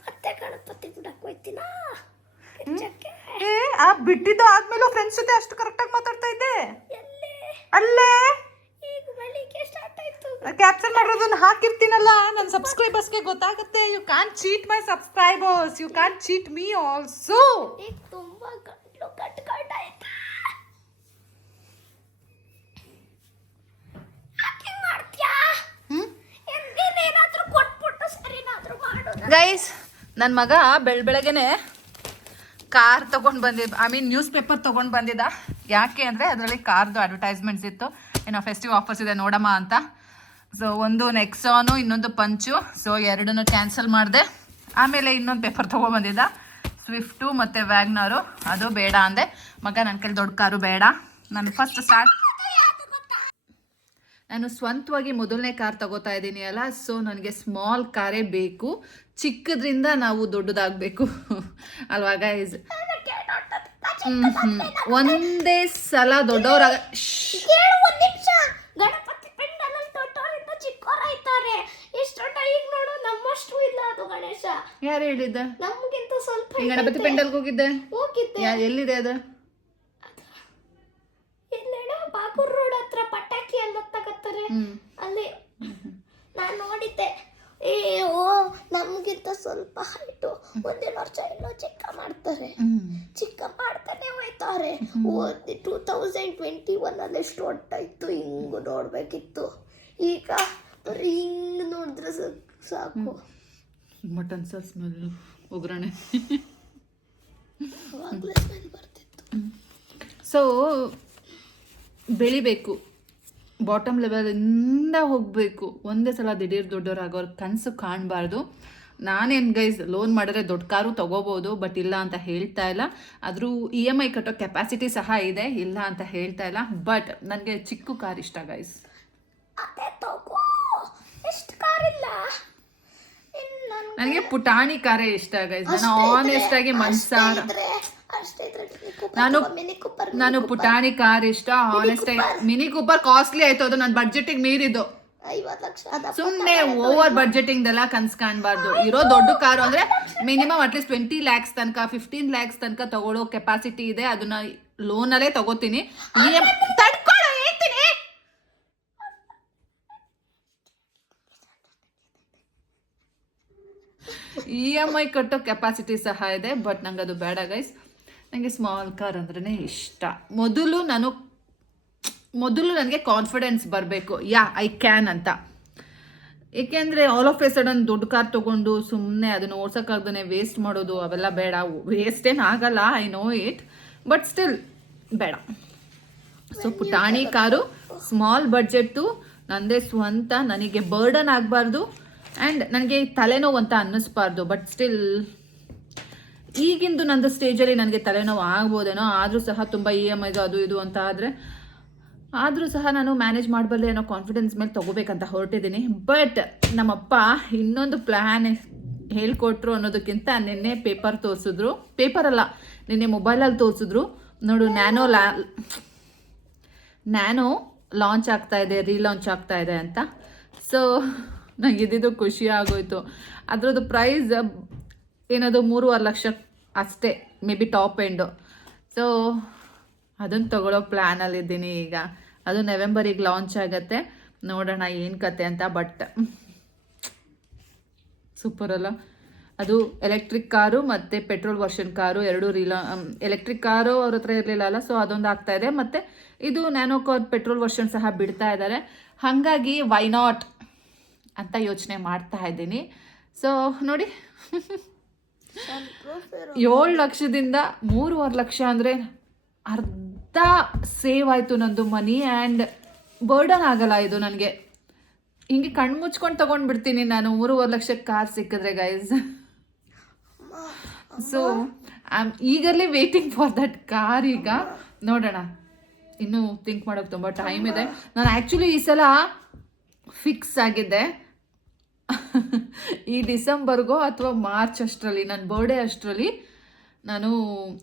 ಮತ್ತೆ ಗಣಪತಿ ಬಿಡಕ್ಕೆ ಹೋಯ್ತೀನ ಕಿರ್ಚಕ್ಕೆ. ಬಿಟ್ಟಿದ್ದು ಆದ್ಮೇಲೂ ಫ್ರೆಂಡ್ಸ್ ಜೊತೆ ಅಷ್ಟು ಕರೆಕ್ಟಾಗಿ ಮಾತಾಡ್ತಾ ಇದ್ದೆ. ಎಲ್ಲಿ? ಅಲ್ಲೇ ಈಗ ಬೆಳಿಗ್ಗೆ ಸ್ಟಾರ್ಟ್ ಆಯ್ತು. ಕ್ಯಾಪ್ಚರ್ ಮಾಡೋದನ್ನ ಹಾಕಿರ್ತೀನಲ್ಲ, ನನ್ನ ಸಬ್ಸ್ಕ್ರೈಬರ್ಸ್ಗೆ ಗೊತ್ತಾಗುತ್ತೆ. You can cheat my subscribers, you can cheat me also. ಈಗ ತುಂಬಾ ಗಂಟ್ಲು ಕಟ್ಕೊಂಡಾಯ್ತಾ? ಯಾಕೆ ಮಾಡ್ತೀಯಾ? ಏನಾದ್ರೂ ಕೊಟ್ಬಿಟ್ಟು ಸರಿನಾದ್ರೂ ಮಾಡೋದು. ಗೈಸ್, ನನ್ನ ಮಗ ಬೆಳಗ್ಗೆನೆ ಕಾರ್ ತೊಗೊಂಡು ಬಂದಿದ್ದ, ನ್ಯೂಸ್ ಪೇಪರ್ ತೊಗೊಂಡು ಬಂದಿದ್ದ. ಯಾಕೆ ಅಂದರೆ ಅದರಲ್ಲಿ ಕಾರ್ದು ಅಡ್ವರ್ಟೈಸ್ಮೆಂಟ್ಸ್ ಇತ್ತು, ಏನೋ ಫೆಸ್ಟಿವ್ ಆಫರ್ಸ್ ಇದೆ ನೋಡಮ್ಮ ಅಂತ. ಸೊ ಒಂದು ನೆಕ್ಸಾನು, ಇನ್ನೊಂದು ಪಂಚು. ಸೊ ಎರಡನ್ನೂ ಕ್ಯಾನ್ಸಲ್ ಮಾಡಿದೆ. ಆಮೇಲೆ ಇನ್ನೊಂದು ಪೇಪರ್ ತೊಗೊಬಂದಿದ್ದ, ಸ್ವಿಫ್ಟು ಮತ್ತು ವ್ಯಾಗ್ನರು. ಅದು ಬೇಡ ಅಂದೆ. ಮಗ ನನ್ನ ಕೈಲಿ ದೊಡ್ಡ ಕಾರು ಬೇಡ. ನಾನು ಸ್ವಂತವಾಗಿ ಮೊದಲನೇ ಕಾರ್ ತಗೋತಾ ಇದ್ದೀನಿ ಅಲ್ಲ, ಸೊ ನನಗೆ ಸ್ಮಾಲ್ ಕಾರೇ ಬೇಕು. ಚಿಕ್ಕದ್ರಿಂದ ನಾವು ದೊಡ್ಡದಾಗಬೇಕು ಅಲ್ವಾ ಗೈಸ್? ಒಂದೇ ಸಲ ದೊಡ್ಡವರಾಗ ಗಣಪತಿ ಪೆಂಡಲ್ ದೊಡ್ಡವರಿಂದ ಚಿಕ್ಕವರಾಯ್ತಾರೆ. ಎಷ್ಟು ದೊಡ್ಡ ಈಗ ನೋಡು, ನಮ್ಮಷ್ಟು ಇಲ್ಲ ಅದು ಗಣೇಶ. ಯಾರು ಹೇಳಿದ್ದ? ನಮಗಿಂತ ಸ್ವಲ್ಪ. ಗಣಪತಿ ಪೆಂಡಲ್ಗೆ ಹೋಗಿದ್ದೆ? ಎಲ್ಲಿದೆ ಅದು? ಎಲ್ಲೇಳ ಬಾಬೂರ್ ರೋಡ್ ಹತ್ರ ಪಟಾಕಿ ಎಲ್ಲ ತಗತ್ತಾರೆ ಅಲ್ಲಿ. ನಾನು ನೋಡಿದ್ದೆ. ನಮಗಿಂತ ಸ್ವಲ್ಪ ಹೈಟು, ಮುಂದಿನ ವರ್ಷ ಇನ್ನೂ ಚಿಕ್ಕ ಮಾಡ್ತಾರೆ. ಚಿಕ್ಕ ಮಾಡ್ತಾನೆ ಹೋಯ್ತಾರೆ. 2021 ಅಲ್ಲಿ ಎಷ್ಟು ಹೊಟ್ಟಾಯ್ತು, ಹಿಂಗು ನೋಡ್ಬೇಕಿತ್ತು. ಈಗ ಬರೀ ಹಿಂಗ್ ನೋಡಿದ್ರೆ ಸಾಕು. ಮಟನ್ ಸಾರ್ ಸ್ಮೆಲ್, ಒಗ್ಗರಣೆ ಅವಾಗಲೇ ಸ್ಮೆಲ್ ಬರ್ತಿತ್ತು. ಸೊ ಬೆಳಿಬೇಕು, ಬಾಟಮ್ ಲೆವೆಲಿಂದ ಹೋಗಬೇಕು. ಒಂದೇ ಸಲ ದಿಢೀರ್ ದೊಡ್ಡವರಾಗೋರು ಕನಸು ಕಾಣಬಾರ್ದು. ನಾನೇನು ಗೈಸ್, ಲೋನ್ ಮಾಡಿದ್ರೆ ದೊಡ್ಡ ಕಾರು ತೊಗೋಬೋದು, ಬಟ್ ಇಲ್ಲ ಅಂತ ಹೇಳ್ತಾ ಇಲ್ಲ. ಆದರೂ EMI ಕಟ್ಟೋ ಕೆಪಾಸಿಟಿ ಸಹ ಇದೆ, ಇಲ್ಲ ಅಂತ ಹೇಳ್ತಾ ಇಲ್ಲ. ಬಟ್ ನನಗೆ ಚಿಕ್ಕ ಕಾರ್ ಇಷ್ಟ ಗೈಸ್. ಅದೇ ತಗೋ, ಎಷ್ಟು ಕಾರಿಲ್ಲ. ನನಗೆ ಪುಟಾಣಿ ಕಾರೇ ಇಷ್ಟ ಗೈಸ್. ನಾನು ಆನೆಸ್ಟ್ ಆಗಿ ಮನ್ಸಾರ ನಾನು ಪುಟಾಣಿ ಕಾರ್ ಇಷ್ಟ. ಆನೆಸ್ಟ್ ಆಗಿ ಮಿನಿ ಕೂಪರ್ ಕಾಸ್ಟ್ಲಿ ಆಯ್ತು, ಅದು ನನ್ನ ಬಡ್ಜೆಟಿಗೆ ಮೀರಿದ್ದು. 50 ಲಕ್ಷ ಸುಮ್ಮನೆ ಓವರ್ ಬಡ್ಜೆಟಿಂಗ್ದೆಲ್ಲ ಕನ್ಸ್ ಕಾಣಬಾರ್ದು. ಇರೋ ದೊಡ್ಡ ಕಾರು ಅಂದರೆ ಮಿನಿಮಮ್ ಅಟ್ಲೀಸ್ಟ್ 20 lakhs ತನಕ, 15 lakhs ತನಕ ತಗೊಳ್ಳೋ ಕೆಪಾಸಿಟಿ ಇದೆ. ಅದನ್ನ ಲೋನಲ್ಲೇ ತಗೋತೀನಿ. EMI ಕಟ್ಟೋ ಕೆಪಾಸಿಟಿ ಸಹ ಇದೆ, ಬಟ್ ನಂಗೆ ಅದು ಬೇಡ ಗೈಸ್. ನನಗೆ ಸ್ಮಾಲ್ ಕಾರ್ ಅಂದ್ರೇ ಇಷ್ಟ. ಮೊದಲು ನಾನು ಮೊದಲು ನನಗೆ ಕಾನ್ಫಿಡೆನ್ಸ್ ಬರಬೇಕು, ಯಾ ಐ ಕ್ಯಾನ್ ಅಂತ. ಏಕೆಂದರೆ ಆಲ್ ಆಫ್ ಎ ಸಡನ್ ದೊಡ್ಡ ಕಾರ್ ತೊಗೊಂಡು ಸುಮ್ಮನೆ ಅದನ್ನು ಓಡ್ಸೋಕ್ಕಾಗ್ದೇ ವೇಸ್ಟ್ ಮಾಡೋದು ಅವೆಲ್ಲ ಬೇಡ. ವೇಸ್ಟ್ ಏನು ಆಗಲ್ಲ, I know it, but still ಬೇಡ. ಸೊ ಪುಟಾಣಿ ಕಾರು, ಸ್ಮಾಲ್ ಬಡ್ಜೆಟ್ಟು, ನನ್ನದೇ ಸ್ವಂತ, ನನಗೆ ಬರ್ಡನ್ ಆಗಬಾರ್ದು ಆ್ಯಂಡ್ ನನಗೆ ತಲೆನೋವು ಅಂತ ಅನ್ನಿಸ್ಬಾರ್ದು. ಬಟ್ ಸ್ಟಿಲ್ ಈಗಿಂದು ನಂದು ಸ್ಟೇಜಲ್ಲಿ ನನಗೆ ತಲೆನೋವು ಆಗ್ಬೋದೇನೋ, ಆದರೂ ಸಹ ತುಂಬ EMIs ಅದು ಇದು ಅಂತ ಆದರೂ ಸಹ ನಾನು ಮ್ಯಾನೇಜ್ ಮಾಡಬಲ್ಲೆ ಅನ್ನೋ ಕಾನ್ಫಿಡೆನ್ಸ್ ಮೇಲೆ ತೊಗೋಬೇಕಂತ ಹೊರಟಿದ್ದೀನಿ. ಬಟ್ ನಮ್ಮಪ್ಪ ಇನ್ನೊಂದು ಪ್ಲ್ಯಾನ್ ಹೇಳ್ಕೊಟ್ರು ಅನ್ನೋದಕ್ಕಿಂತ ನಿನ್ನೆ ಪೇಪರ್ ತೋರಿಸಿದ್ರು, ಪೇಪರಲ್ಲ ನಿನ್ನೆ ಮೊಬೈಲಲ್ಲಿ ತೋರಿಸಿದ್ರು ನೋಡು, ನ್ಯಾನೋ ಲಾಂಚ್ ಆಗ್ತಾ ಇದೆ, ರೀಲಾಂಚ್ ಆಗ್ತಾ ಇದೆ ಅಂತ. ಸೊ ನಂಗೆ ಇದ್ದಿದ್ದು ಖುಷಿ ಆಗೋಯ್ತು. ಅದರದ್ದು ಪ್ರೈಸ್ ಏನದು 3.5 ಲಕ್ಷ ಅಷ್ಟೇ, may be top end. So ಅದನ್ನು ತಗೊಳ್ಳೋ ಪ್ಲ್ಯಾನಲ್ಲಿದ್ದೀನಿ ಈಗ. ಅದು ನವೆಂಬರಿಗೆ ಲಾಂಚ್ ಆಗುತ್ತೆ, ನೋಡೋಣ ಏನು ಕತೆ ಅಂತ. ಬಟ್ ಸೂಪರ್ ಅಲ್ಲ ಅದು. ಎಲೆಕ್ಟ್ರಿಕ್ ಕಾರು ಮತ್ತು ಪೆಟ್ರೋಲ್ ವರ್ಷನ್ ಕಾರು ಎರಡೂ ಎಲೆಕ್ಟ್ರಿಕ್ ಕಾರು ಅವ್ರ ಹತ್ರ ಇರಲಿಲ್ಲ ಅಲ್ಲ, ಸೊ ಅದೊಂದು ಆಗ್ತಾಯಿದೆ. ಮತ್ತು ಇದು ನ್ಯಾನೋ ಕಾರ್ ಪೆಟ್ರೋಲ್ ವರ್ಷನ್ ಸಹ ಬಿಡ್ತಾ ಇದ್ದಾರೆ. ಹಾಗಾಗಿ ವೈ ನಾಟ್ ಅಂತ ಯೋಚನೆ ಮಾಡ್ತಾ ಇದ್ದೀನಿ. ಸೊ ನೋಡಿ 7 ಲಕ್ಷದಿಂದ 3.5 ಲಕ್ಷ ಅಂದರೆ ಅರ್ಧ ಸೇವ್ ಆಯಿತು ನಂದು ಮನಿ. ಆ್ಯಂಡ್ ಬರ್ಡನ್ ಆಗಲ್ಲ ಇದು ನನಗೆ. ಹಿಂಗೆ ಕಣ್ಣು ಮುಚ್ಕೊಂಡು ತೊಗೊಂಡ್ಬಿಡ್ತೀನಿ ನಾನು 3.5 ಲಕ್ಷಕ್ಕೆ ಕಾರ್ ಸಿಕ್ಕಿದ್ರೆ guys. So I am eagerly waiting for that car. ಈಗ ನೋಡೋಣ, ಇನ್ನೂ ಥಿಂಕ್ ಮಾಡೋಕ್ಕೆ ತುಂಬ ಟೈಮ್ ಇದೆ. ನಾನು ಆ್ಯಕ್ಚುಲಿ ಈ ಸಲ ಫಿಕ್ಸ್ ಆಗಿದ್ದೆ ಈ ಡಿಸೆಂಬರ್ಗೋ ಅಥವಾ ಮಾರ್ಚ್ ಅಷ್ಟರಲ್ಲಿ, ನನ್ನ ಬರ್ಡೇ ಅಷ್ಟರಲ್ಲಿ ನಾನು,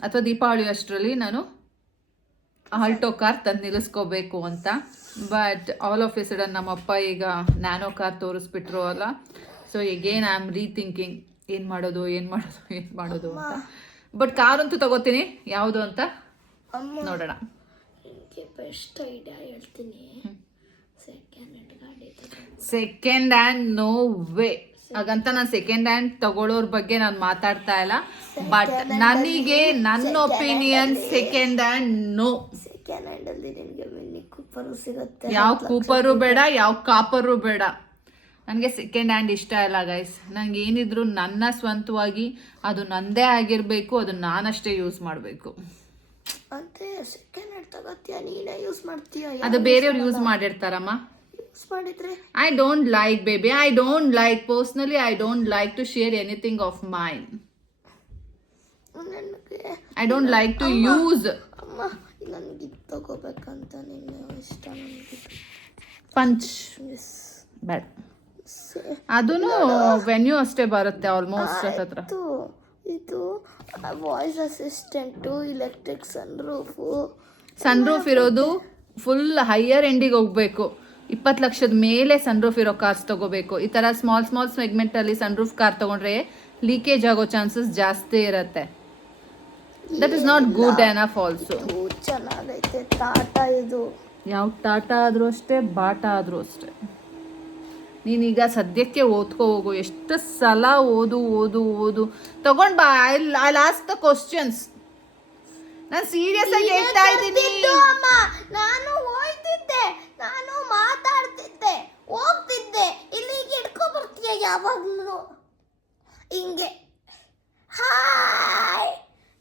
ಅಥವಾ ದೀಪಾವಳಿ ಅಷ್ಟರಲ್ಲಿ ನಾನು ಆಲ್ಟೋ ಕಾರ್ ತಂದು ನಿಲ್ಲಿಸ್ಕೋಬೇಕು ಅಂತ. But all of A sudden ನಮ್ಮಪ್ಪ ಈಗ ನ್ಯಾನೋ ಕಾರ್ ತೋರಿಸ್ಬಿಟ್ರು ಅಲ್ಲ. ಸೊ ಈಗೇನು ಐ ಆಮ್ ರೀಥಿಂಕಿಂಗ್, ಏನು ಮಾಡೋದು ಅಂತ. ಬಟ್ ಕಾರಂತೂ ತಗೋತೀನಿ, ಯಾವುದು ಅಂತ ನೋಡೋಣ. ಬೆಸ್ಟ್ ಐಡಿಯಾ ಹೇಳ್ತೀನಿ, ಸೆಕೆಂಡ್ ಹ್ಯಾಂಡ್ ನೋ ವೇ. ಹಾಗಂತ ನಾನು ಸೆಕೆಂಡ್ ಹ್ಯಾಂಡ್ ತಗೊಳ್ಳೋರ ಬಗ್ಗೆ ನಾನು ಮಾತಾಡ್ತಾ ಇಲ್ಲ. ಬಟ್ ನನಗೆ ನನ್ನ ಒಪಿನಿಯನ್ ಸೆಕೆಂಡ್ ಹ್ಯಾಂಡ್ ನೋ. ಸೆಕೆಂಡ್ ಹ್ಯಾಂಡ್ ಅಲ್ಲಿ ನಿಮಗೆ ಮಿನಿ ಕೂಪರು ಸಿಗುತ್ತೆ. ಯಾವ ಕೂಪರು ಬೇಡ, ಯಾವ ಕಾಪರು ಬೇಡ, ನನಗೆ ಸೆಕೆಂಡ್ ಹ್ಯಾಂಡ್ ಇಷ್ಟ ಇಲ್ಲ ಗೈಸ್. ನನಗೆ ಏನಿದ್ರು ನನ್ನ ಸ್ವಂತವಾಗಿ ಅದು ನನ್ನದೇ ಆಗಿರಬೇಕು, ಅದು ನಾನಷ್ಟೇ ಯೂಸ್ ಮಾಡಬೇಕು. ಮತ್ತೆ ಸೆಕೆಂಡ್ ಹ್ಯಾಂಡ್ ತಗೋತೀಯ, ನೀನೇ ಯೂಸ್ ಮಾಡ್ತೀಯ, ಅದು ಬೇರೆಯವ್ರು ಯೂಸ್ ಮಾಡಿರ್ತಾರಮ್ಮ. ಯೂಸ್ ಮಾಡಿದ್ರೆ I don't like, baby. I don't like, personally, I don't like to share anything of mine. ನನಗೆ I don't like to use. ಅಮ್ಮ ನನಗೆ ತಗೋಬೇಕಂತ ನಿನ್ನೆ ಇಷ್ಟ. ನನಗೆ ಪಂಚ್ ಬೇಡ, ಅದೂ ವೆನ್ಯೂ ಅಷ್ಟೇ ಬರುತ್ತೆ ಆಲ್ಮೋಸ್ಟ್ ಹತ್ರ. ಇದು ವಾಯ್ಸ್ ಅಸಿಸ್ಟೆಂಟು, ಎಲೆಕ್ಟ್ರಿಕ್ ಸನ್ರೂಫ್ ಇರೋದು ಫುಲ್ ಹೈಯರ್ ಎಂಡಿಗೆ ಹೋಗಬೇಕು. 20 ಲಕ್ಷದ ಮೇಲೆ ಸನ್ರೂಫ್ ಇರೋ ಕಾರ್ಸ್ ತಗೋಬೇಕು. ಈ ಥರ ಸ್ಮಾಲ್ ಸೆಗ್ಮೆಂಟಲ್ಲಿ ಸನ್ರೂಫ್ ಕಾರ್ ತೊಗೊಂಡ್ರೆ ಲೀಕೇಜ್ ಆಗೋ ಚಾನ್ಸಸ್ ಜಾಸ್ತಿ ಇರುತ್ತೆ. That is not good enough also. ಚೆನ್ನಾಗೈತೆ ಟಾಟಾ. ಇದು ಯಾವ ಟಾಟಾ ಆದರೂ ಅಷ್ಟೇ, ಬಾಟಾ ಆದರೂ ಅಷ್ಟೇ. ನೀನೀಗ ಸದ್ಯಕ್ಕೆ ಓದ್ಕೋ ಹೋಗು, ಎಷ್ಟು ಸಲ ಓದು ತಗೊಂಡ್ ಬಾ. I lost the questions. ನಾನು ಸೀರಿಯಸ್ ಆಗಿ ಹೇಳ್ತಾ ಇದ್ದೀನಿ. ಅಮ್ಮ ನಾನು ಹೋಯ್ತಿದ್ದೆ, ನಾನು ಮಾತಾಡ್ತಿದ್ದೆ, ಹೋಗ್ತಿದ್ದೆ, ಇಲ್ಲಿಗೆ ಇಟ್ಕೊ ಬರ್ತೀಯ ಯಾವಾಗ್ಲೂ ಹಿಂಗೆ. ಹಾಯ್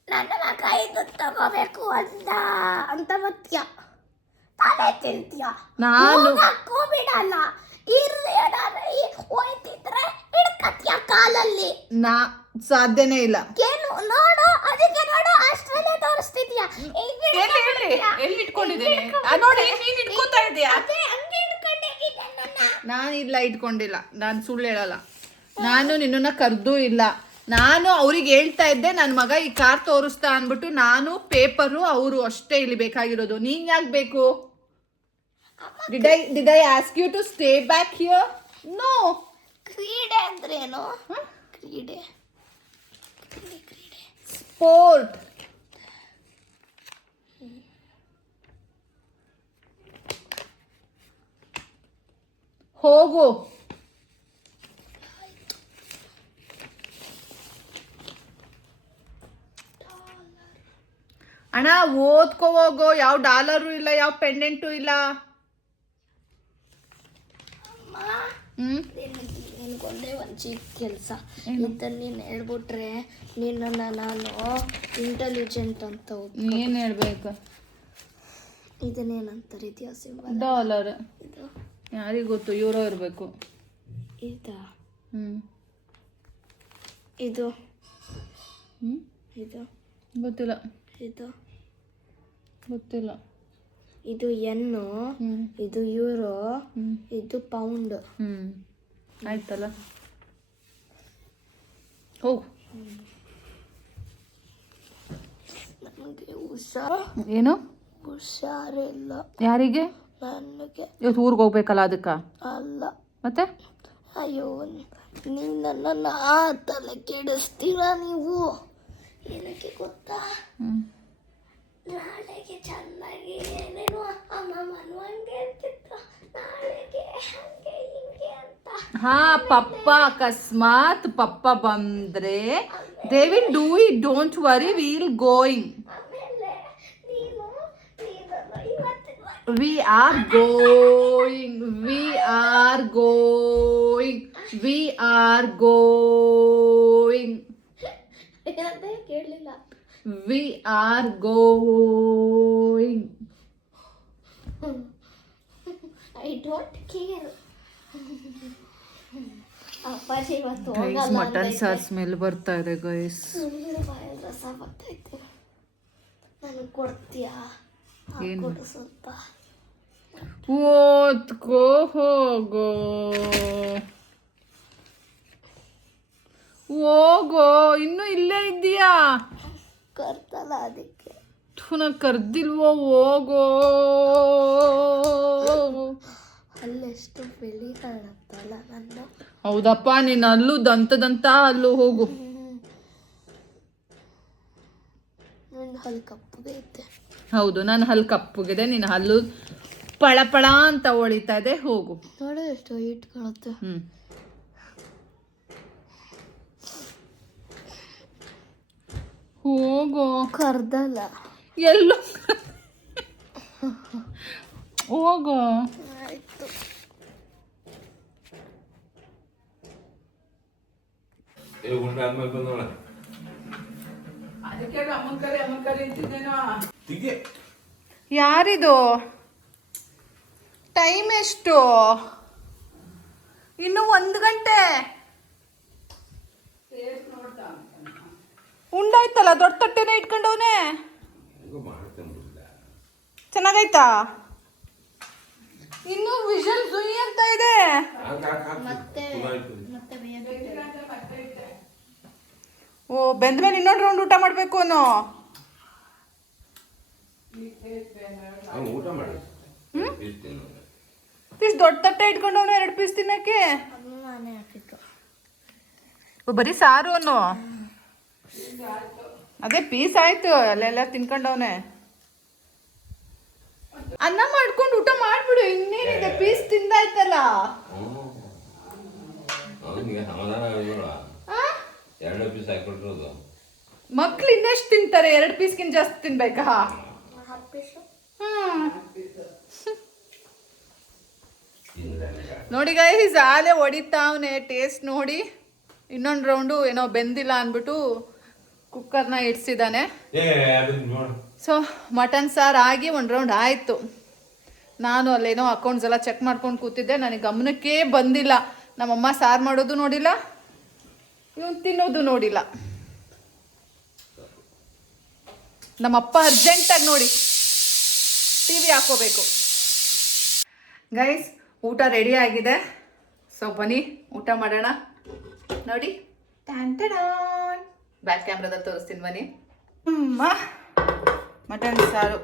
ನನ್ನ ಮಗ ಇದು ತಗೋಬೇಕು ಅಂತ ಬರ್ತೀಯ, ತಲೆ ತಿಂತೀಯ. ನಾನು ಬಿಡಲ್ಲ, ಹೋಯ್ತಿದ್ರೆ ಹಿಡ್ಕತ್ಯ ಕಾಲಲ್ಲಿ. ಸಾಧ್ಯನೇ ಇಲ್ಲ. ಏನು ನೋಡು, ಅದಕ್ಕೆ ನೋಡು ಅಷ್ಟರಲ್ಲೇ ತೋರಿಸ್ತಿದ್ಯಾ. ಎಲ್ಲಿ ಇಟ್ಕೊಂಡಿದ್ದೀನಿ ನೋಡಿ, ನೀನು ಇಟ್ಕೋತಾ ಇದೀಯಾ? ನಾನು ಇಲ್ಲ ಇಟ್ಕೊಂಡಿಲ್ಲ, ನಾನು ಸುಳ್ಳು ಹೇಳಲ್ಲ. ನಾನು ನಿನ್ನನ್ನ ಕರೆದೂ ಇಲ್ಲ. ನಾನು ಅವ್ರಿಗೆ ಹೇಳ್ತಾ ಇದ್ದೆ ನನ್ನ ಮಗ ಈ ಕಾರ್ ತೋರಿಸ್ತಾ ಅಂದ್ಬಿಟ್ಟು. ನಾನು ಪೇಪರು ಅವರು ಅಷ್ಟೇ ಇಲ್ಲಿ ಬೇಕಾಗಿರೋದು. ನೀನ್ ಯಾಕೆ ಬೇಕು? Did I ask you to stay back here? No. ಕ್ರೀಡೆ ಅಂದ್ರೇನು? ಕ್ರೀಡೆ ಸ್ಪೋರ್ಟ್. ಹೋಗು. ಅಣ್ಣ ಓದ್ಕೋ ಹೋಗೋ, ಯಾವ ಡಾಲರು ಇಲ್ಲ, ಯಾವ ಪೆಂಡೆಂಟು ಇಲ್ಲ. ನಿನ್ಗೊಂದೇ ಒಂದು ಚಿಕ್ಕ ಕೆಲಸ. ಇದನ್ನ ನೀನು ಹೇಳ್ಬಿಟ್ರೆ ನಿನ್ನನ್ನು ನಾನು ಇಂಟೆಲಿಜೆಂಟ್ ಅಂತ ಏನು ಹೇಳ್ಬೇಕು? ಇದನ್ನೇನಂತಾರೆ ಇದೆಯಾ ಸಿಂಬಲ್? ಡಾಲರ್. ಇದು ಯಾರಿಗೆ ಗೊತ್ತು, ಯೂರೋ ಇರಬೇಕು. ಇದಾ? ಇದು ಇದು ಗೊತ್ತಿಲ್ಲ. ಇದು ಗೊತ್ತಿಲ್ಲ. ಇದು ಎನ್ನು, ಇದು ಯೂರೋ, ಇದು ಪೌಂಡ್. ಆಯ್ತಲ್ಲ, ಹೋಗು. ನನಗೆ ಏನು ಹುಷಾರಿಲ್ಲ. ಯಾರಿಗೆ? ನನಗೆ. ಇವತ್ತು ಊರಿಗೆ ಹೋಗ್ಬೇಕಲ್ಲ ಅದಕ್ಕೆ? ಅಲ್ಲ. ಮತ್ತೆ? ಅಯ್ಯೋ, ನಿನ್ನನ್ನು ಆ ತಲೆ ಕೆಡಿಸ್ತೀರಾ ನೀವು. ಏನಕ್ಕೆ ಗೊತ್ತಾ? ನಾಳೆಗೆ ಚೆನ್ನಾಗಿ ಏನೇನು ಅಮ್ಮ ಮನ್ವಂಗೆ ಅಂತಿತ್ತು, ನಾಳೆಗೆ ಹಂಗೆ ಹಿಂಗೆ ಅಂತ. ಹಾ, ಪಪ್ಪ ಅಕಸ್ಮಾತ್ ಪಪ್ಪ ಬಂದ್ರೆ they will do it, don't worry, will going. ಆಮೇಲೆ ನೀನು We are going. We are going. We are going. ಅದೇ ಕೇಳಲಿಲ್ಲ. We are going. I don't care. ಅಪ್ಪಾಜಿ ಇವತ್ತು ಗೈಸ್, ಹೋಗಲ್ಲ. ಮಟನ್ ಸಾರ್ ಸ್ಮೆಲ್ ಬರ್ತಾ ಇದೆ ಗೈಸ್. ಬಾಯಲ್ಲಿ ರಸ ಬರ್ತೈತೆ. ನನಗೆ ಕೊಡ್ತೀಯಾ? ಏನು? ಕೊಡು ಸ್ವಲ್ಪ. ಓದ್ಕೋ ಹೋಗೋ, ಹೋಗೋ, ಇನ್ನೂ ಇಲ್ಲೇ ಇದ್ದೀಯಾ? ಕರ್ತಲ್ಲ ಅದಕ್ಕೆ. ನಾ ಕರ್ದಿಲ್ವೋ, ಹೋಗೋ. ಅಲ್ಲೆಷ್ಟು ಬಿಳಿ ಕಾಣುತ್ತಲ್ಲ ನನ್ನ. ಹೌದಪ್ಪ, ನೀನು ಅಲ್ಲೂ ದಂತದಂತ ಅಲ್ಲೂ ಹೋಗು. ನನ್ನ ಹಲ್ಲು ಕಪ್ಪಗೆ ಐತೆ. ಹೌದು, ನನ್ನ ಹಲ್ಲು ಕಪ್ಪಗಿದೆ, ನಿನ್ನ ಹಲ್ಲು ಪಳಪಳ ಅಂತ ಹೊಳಿತಾ ಇದೆ. ಹೋಗು. ನೋಡು ಎಷ್ಟು ಹೈಟ್ ಕಾಣುತ್ತೆ. ಹೋಗೋ. ಕರ್ದಲ್ಲ. ಎಲ್ಲೋ ಹೋಗೋ. ಆಯ್ತು. ಯಾರಿದು? ಟೈಮ್ ಎಷ್ಟು? ಇನ್ನು 1 ಗಂಟೆ. ಉಂಡಾಯ್ತಲ್ಲ, ದೊಡ್ಡ ತಟ್ಟೆನೇ ಇಟ್ಕೊಂಡವನೇ. ಚೆನ್ನಾಗೈತಾ? ಇನ್ನು ವಿಷಲ್ ಸುಯಿ ಅಂತ ಇದೆ. ಮತ್ತೆ ಓ, ಬೆಂದ್ಮೇಲೆ ಇನ್ನೊಂದು ರೌಂಡ್ ಊಟ ಮಾಡ್ಬೇಕು ಅನ್ನೋ. ಪೀಸ್ ದೊಡ್ಡ ತಟ್ಟೆ ಇಟ್ಕೊಂಡವನು 2 ಪೀಸ್ ತಿನ್ನಕ್ಕೆ. ನಾನೇ ಹಾಕಿತ್ತು. ಬರೀ ಸಾರು ಅನ್ನೋ. ಅದೇ ಪೀಸ್ ಆಯ್ತು, ಅಲ್ಲೆಲ್ಲ ತಿನ್ಕೊಂಡವನೆ. ಅನ್ನ ಮಾಡ್ಕೊಂಡು ಊಟ ಮಾಡ್ಬಿಡು, ಇನ್ನೇನಿದೆ, ಪೀಸ್ ತಿಂದಾಯ್ತಲ್ಲ. ಮಕ್ಳು ಇನ್ನೆಷ್ಟು ತಿಂತಾರೆ? 2 ಪೀಸ್ಗಿಂತ ಜಾಸ್ತಿ ತಿನ್ಬೇಕಾ? ನೋಡಿ ಗೈಸ್, ಆಲೆ ಹೊಡಿತಾವನೆ. ಟೇಸ್ಟ್ ನೋಡಿ. ಇನ್ನೊಂದು ರೌಂಡು ಏನೋ ಬೆಂದಿಲ್ಲ ಅಂದ್ಬಿಟ್ಟು ಕುಕ್ಕರ್ನ ಇಡ್ಸಿದ್ದಾನೆ. ಸೊ ಮಟನ್ ಸಾರು ಆಗಿ 1 ರೌಂಡ್ ಆಯಿತು. ನಾನು ಅಲ್ಲೇನೋ ಅಕೌಂಟ್ಸ್ ಎಲ್ಲ ಚೆಕ್ ಮಾಡ್ಕೊಂಡು ಕೂತಿದ್ದೆ, ನನಗೆ ಗಮನಕ್ಕೆ ಬಂದಿಲ್ಲ. ನಮ್ಮಮ್ಮ ಸಾರು ಮಾಡೋದು ನೋಡಿಲ್ಲ, ಇವನು ತಿನ್ನೋದು ನೋಡಿಲ್ಲ. ನಮ್ಮಪ್ಪ ಅರ್ಜೆಂಟಾಗಿ ನೋಡಿ TV ಹಾಕೋಬೇಕು. ಗೈಸ್, ಊಟ ರೆಡಿ ಆಗಿದೆ. ಸೊ ಬನ್ನಿ ಊಟ ಮಾಡೋಣ. ನೋಡಿ, ಬ್ಯಾಕ್ ಕ್ಯಾಮ್ರಾದಲ್ಲಿ ತೋರಿಸ್ತೀನಿ ಬನ್ನಿ. ಮಟನ್ ಸಾರು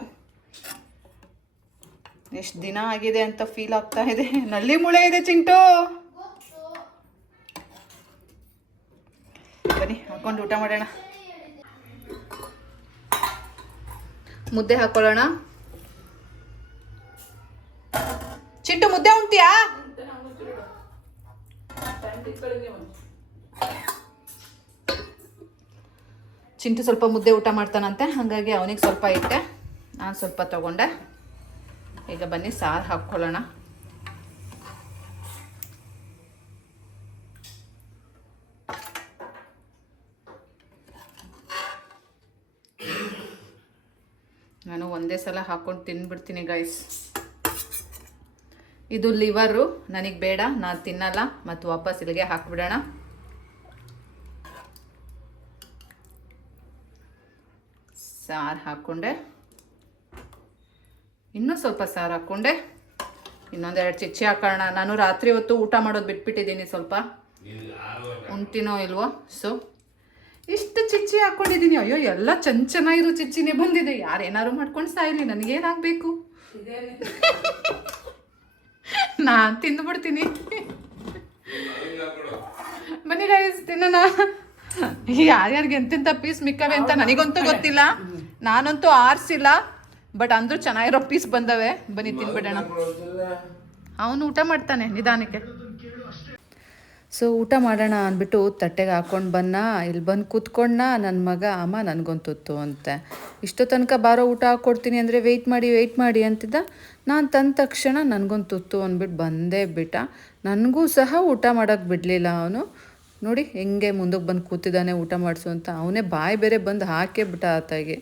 ಎಷ್ಟು ದಿನ ಆಗಿದೆ ಅಂತ ಫೀಲ್ ಆಗ್ತಾ ಇದೆ. ನಲ್ಲಿ ಮುಳೆ ಇದೆ ಚಿಂಟು. ಬನ್ನಿ ಹಾಕೊಂಡು ಊಟ ಮಾಡೋಣ. ಮುದ್ದೆ ಹಾಕೊಳ್ಳೋಣ. ಚಿಂಟು ಮುದ್ದೆ ಉಂಟಿಯಾ? ಚಿಂಟು ಸ್ವಲ್ಪ ಮುದ್ದೆ ಊಟ ಮಾಡ್ತಾನಂತೆ, ಹಾಗಾಗಿ ಅವನಿಗೆ ಸ್ವಲ್ಪ ಇಟ್ಟೆ, ನಾನು ಸ್ವಲ್ಪ ತೊಗೊಂಡೆ. ಈಗ ಬನ್ನಿ ಸಾರು ಹಾಕ್ಕೊಳ್ಳೋಣ. ನಾನು ಒಂದೇ ಸಲ ಹಾಕ್ಕೊಂಡು ತಿಂದ್ಬಿಡ್ತೀನಿ ಗೈಸ್. ಇದು ಲಿವರು ನನಗೆ ಬೇಡ, ನಾನು ತಿನ್ನಲ್ಲ, ಮತ್ತು ವಾಪಸ್ ಇಲ್ಲಿಗೆ ಹಾಕ್ಬಿಡೋಣ. ಸಾರು ಹಾಕ್ಕೊಂಡೆ, ಇನ್ನೂ ಸ್ವಲ್ಪ ಸಾರು ಹಾಕ್ಕೊಂಡೆ, ಇನ್ನೊಂದೆರಡು ಚಿಚ್ಚಿ ಹಾಕೋಣ. ನಾನು ರಾತ್ರಿ ಹೊತ್ತು ಊಟ ಮಾಡೋದು ಬಿಟ್ಬಿಟ್ಟಿದ್ದೀನಿ, ಸ್ವಲ್ಪ ಉಣ್ತೀನೋ ಇಲ್ವೋ. ಸೊ ಇಷ್ಟು ಚಿಚ್ಚಿ ಹಾಕ್ಕೊಂಡಿದ್ದೀನಿ. ಅಯ್ಯೋ ಎಲ್ಲ ಚೆನ್ನಾಗಿರೋ ಚಿಚ್ಚಿನೇ ಬಂದಿದೆ. ಯಾರೇನಾದ್ರು ಮಾಡ್ಕೊಂಡು ಸಾಯಿಲಿ, ನನಗೇನಾಗಬೇಕು, ನಾನು ತಿಂದುಬಿಡ್ತೀನಿ. ಬನ್ನಿ ಗೈಸ್ ತಿನ್ನೋಣ. ಯಾರ್ಯಾರಿಗೆ ಎಂತೆಂಥ ಪೀಸ್ ಮಿಕ್ಕವೆ ಅಂತ ನನಗಂತೂ ಗೊತ್ತಿಲ್ಲ, ನಾನಂತೂ ಆರಿಸಿಲ್ಲ, ಬಟ್ ಅಂದರೂ ಚೆನ್ನಾಗಿರೋ ಪೀಸ್ ಬಂದವೆ. ಬನ್ನಿ ತಿನ್ಬಿಡೋಣ. ಅವನು ಊಟ ಮಾಡ್ತಾನೆ ನಿಧಾನಕ್ಕೆ. ಸೊ ಊಟ ಮಾಡೋಣ ಅಂದ್ಬಿಟ್ಟು ತಟ್ಟೆಗೆ ಹಾಕ್ಕೊಂಡು ಇಲ್ಲಿ ಬಂದು ಕೂತ್ಕೊಂಡ ನನ್ನ ಮಗ. ಅಮ್ಮ ನನಗೊಂದು ಅಂತೆ. ಇಷ್ಟೋ ತನಕ ಬಾರೋ ಊಟ ಹಾಕ್ಕೊಡ್ತೀನಿ ಅಂದರೆ ವೆಯ್ಟ್ ಮಾಡಿ ಅಂತಿದ್ದ. ನಾನು ತಂದ ತಕ್ಷಣ ನನಗೊಂದು ಅಂದ್ಬಿಟ್ಟು ಬಂದೇ ಬಿಟ್ಟ. ನನಗೂ ಸಹ ಊಟ ಮಾಡೋಕ್ಕೆ ಬಿಡಲಿಲ್ಲ ಅವನು. ನೋಡಿ ಹೆಂಗೆ ಮುಂದಕ್ಕೆ ಬಂದು ಕೂತಿದ್ದಾನೆ ಊಟ ಮಾಡಿಸು ಅಂತ. ಅವನೇ ಬಾಯಿ ಬೇರೆ ಬಂದು ಹಾಕೇ ಬಿಟ್ಟ ಆತಾಗೆ.